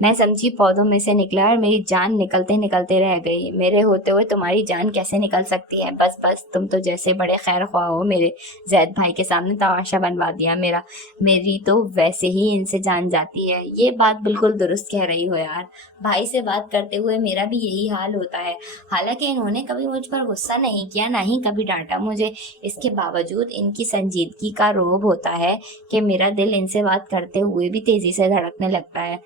میں سمجھی پودوں میں سے نکلا، اور میری جان نکلتے نکلتے رہ گئی۔ میرے ہوتے ہوئے تمہاری جان کیسے نکل سکتی ہے؟ بس بس، تم تو جیسے بڑے خیر خواہ ہو، میرے زید بھائی کے سامنے تماشا بنوا دیا میری تو ویسے ہی ان سے جان جاتی ہے۔ یہ بات بالکل درست کہہ رہی ہو یار، بھائی سے بات کرتے ہوئے میرا بھی یہی حال ہوتا ہے۔ حالانکہ انہوں نے کبھی مجھ پر غصہ نہیں کیا، نہ ہی کبھی ڈانٹا مجھے، اس کے باوجود ان کی سنجیدگی کا رعب ہوتا ہے کہ میرا دل ان سے بات کرتے ہوئے بھی تیزی سے دھڑکنے لگتا ہے۔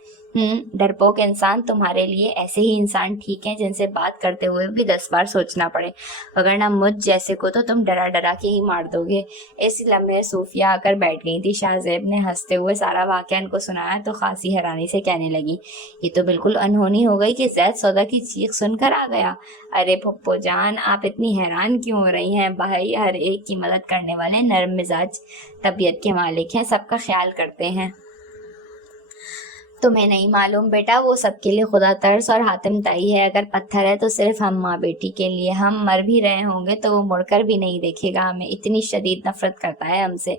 ڈرپوک انسان، تمہارے لیے ایسے ہی انسان ٹھیک ہیں جن سے بات کرتے ہوئے بھی 10 بار سوچنا پڑے، وگرنہ مجھ جیسے کو تو تم ڈرا ڈرا کے ہی مار دو گے۔ اس لمحے صوفیہ آ کر بیٹھ گئی تھی۔ شاہ زیب نے ہنستے ہوئے سارا واقعہ ان کو سنایا تو خاصی حیرانی سے کہنے لگی، یہ تو بالکل انہونی ہو گئی کہ زید سودا کی چیخ سن کر آ گیا۔ ارے پھپھو جان، آپ اتنی حیران کیوں ہو رہی ہیں؟ بھائی ہر ایک کی مدد کرنے والے نرم مزاج طبیعت کے مالک ہیں، سب کا خیال کرتے ہیں۔ تمہیں نہیں معلوم بیٹا، وہ سب کے لیے خدا ترس اور حاتم تائی ہے۔ اگر پتھر ہے تو صرف ہم ماں بیٹی کے لیے، ہم مر بھی رہے ہوں گے تو وہ مڑ کر بھی نہیں دیکھے گا ہمیں، اتنی شدید نفرت کرتا ہے ہم سے۔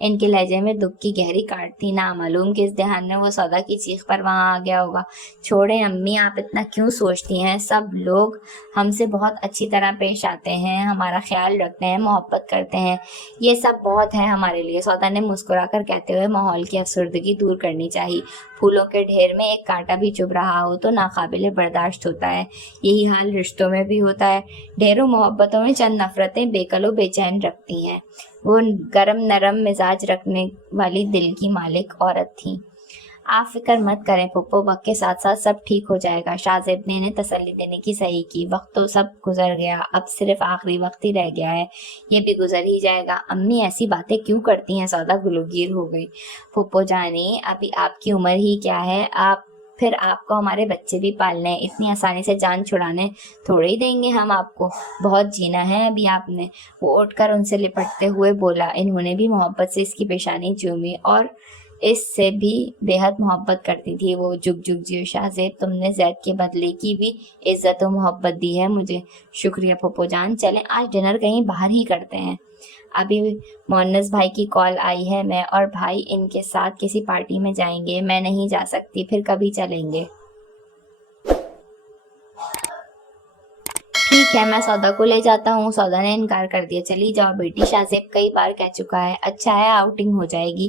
ان کے لہجے میں دکھ کی گہری کاٹ تھی۔ نامعلوم کس دھیان میں وہ سودا کی چیخ پر وہاں آ گیا ہوگا۔ چھوڑیں امی، آپ اتنا کیوں سوچتی ہیں؟ سب لوگ ہم سے بہت اچھی طرح پیش آتے ہیں، ہمارا خیال رکھتے ہیں، محبت کرتے ہیں، یہ سب بہت ہے ہمارے لیے۔ سودا نے مسکرا کر کہتے ہوئے ماحول کی افسردگی دور کرنی چاہیے۔ پھولوں کے ڈھیر میں ایک کانٹا بھی چبھ رہا ہو تو ناقابل برداشت ہوتا ہے، یہی حال رشتوں میں بھی ہوتا ہے۔ ڈھیروں محبتوں میں چند نفرتیں بےکل و بے چین رکھتی ہیں۔ وہ گرم نرم مزاج رکھنے والی دل کی مالک عورت تھی۔ آپ فکر مت کریں پھپھو، وقت کے ساتھ ساتھ سب ٹھیک ہو جائے گا۔ شاہ زیب نے انہیں تسلی دینے کی صحیح کی۔ وقت تو سب گزر گیا، اب صرف آخری وقت ہی رہ گیا ہے، یہ بھی گزر ہی جائے گا۔ امی ایسی باتیں کیوں کرتی ہیں؟ سودا گلوگیر ہو گئی۔ پھپھو جانی، ابھی آپ کی عمر ہی کیا ہے؟ پھر آپ کو ہمارے بچے بھی پالنے ہیں، اتنی آسانی سے جان چھڑانے تھوڑے ہی دیں گے ہم آپ کو، بہت جینا ہے ابھی آپ نے۔ وہ اٹھ کر ان سے لپٹتے ہوئے بولا۔ انہوں نے بھی محبت سے اس کی پیشانی چومی، اور اس سے بھی بے حد محبت کرتی تھی وہ۔ جگ جیو شاہ زیب، تم نے زید کے بدلے کی بھی عزت و محبت دی ہے مجھے۔ شکریہ پھپھو جان، چلیں آج ڈنر کہیں باہر ہی کرتے ہیں۔ ابھی مونس بھائی کی کال آئی ہے، میں اور بھائی ان کے ساتھ کسی پارٹی میں جائیں گے۔ میں نہیں جا سکتی، پھر کبھی چلیں گے۔ ٹھیک ہے، میں سودا کو لے جاتا ہوں۔ سودا نے انکار کر دیا۔ چلی جاؤ بیٹی، شاہ زیب کئی بار کہہ چکا ہے، اچھا ہے آؤٹنگ ہو جائے گی۔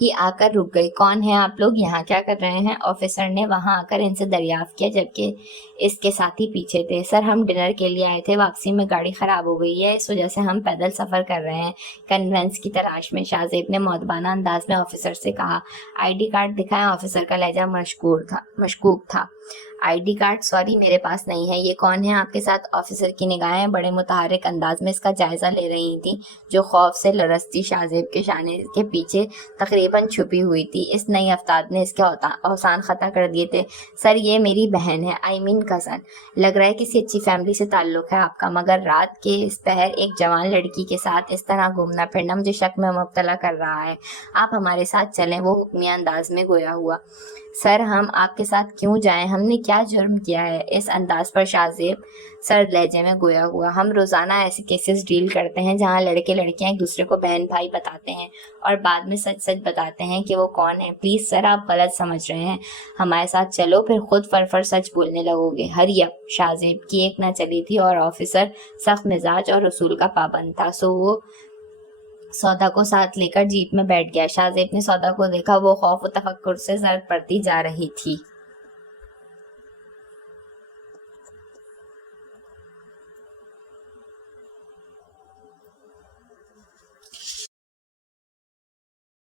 ہی آ کر رک گئی۔ کون ہیں آپ لوگ؟ یہاں کیا کر رہے ہیں؟ آفیسر نے وہاں آ کر ان سے دریافت کیا، جبکہ اس کے ساتھی پیچھے تھے۔ سر، ہم ڈنر کے لیے آئے تھے، واپسی میں گاڑی خراب ہو گئی ہے، اس وجہ سے ہم پیدل سفر کر رہے ہیں، کنوینس کی تلاش میں، شاہ زیب نے مؤدبانہ انداز میں آفیسر سے کہا۔ آئی ڈی کارڈ دکھائیں۔ آفیسر کا لہجہ مشکوک تھا۔ I D card? سوری، میرے پاس نہیں ہے۔ یہ کون ہے آپ کے ساتھ؟ آفیسر کی نگاہیں بڑے متحرک انداز میں اس کا جائزہ لے رہی تھیں، جو خوف سے لرزتی شاہ زیب کے شانے کے پیچھے تقریباً چھپی ہوئی تھی۔ اس نئی افتاد نے اس کے اوسان خطا کر دیے تھے۔ سر، یہ میری بہن ہے، آئی مین کزن۔ لگ رہا ہے کسی اچھی فیملی سے تعلق ہے آپ کا، مگر رات کے اس پہر ایک جوان لڑکی کے ساتھ اس طرح گھومنا پھرنا مجھے شک میں مبتلا کر رہا ہے۔ آپ ہمارے ساتھ چلیں، وہ حکمیہ انداز میں گویا ہوا۔ سر، ہم آپ کے ساتھ کیوں جائیں؟ ہم نے کیا جرم کیا ہے؟ اس انداز پر شاہ زیب سرد لہجے میں گویا ہوا۔ ہم روزانہ ایسے کیسز ڈیل کرتے ہیں جہاں لڑکے لڑکیاں ایک دوسرے کو بہن بھائی بتاتے ہیں اور بعد میں سچ سچ بتاتے ہیں کہ وہ کون ہے۔ پلیز سر، آپ غلط سمجھ رہے ہیں، ہمارے ساتھ چلو، پھر خود فر سچ بولنے لگو گے۔ ہری اپ! شاہ زیب کی ایک نہ چلی تھی اور آفیسر سخت مزاج اور اصول کا پابند تھا، سو وہ سودا کو ساتھ لے کر جیپ میں بیٹھ گیا۔ شاہ زیب نے سودا کو دیکھا، وہ خوف و تفکر سے زرد پڑتی جا رہی تھی۔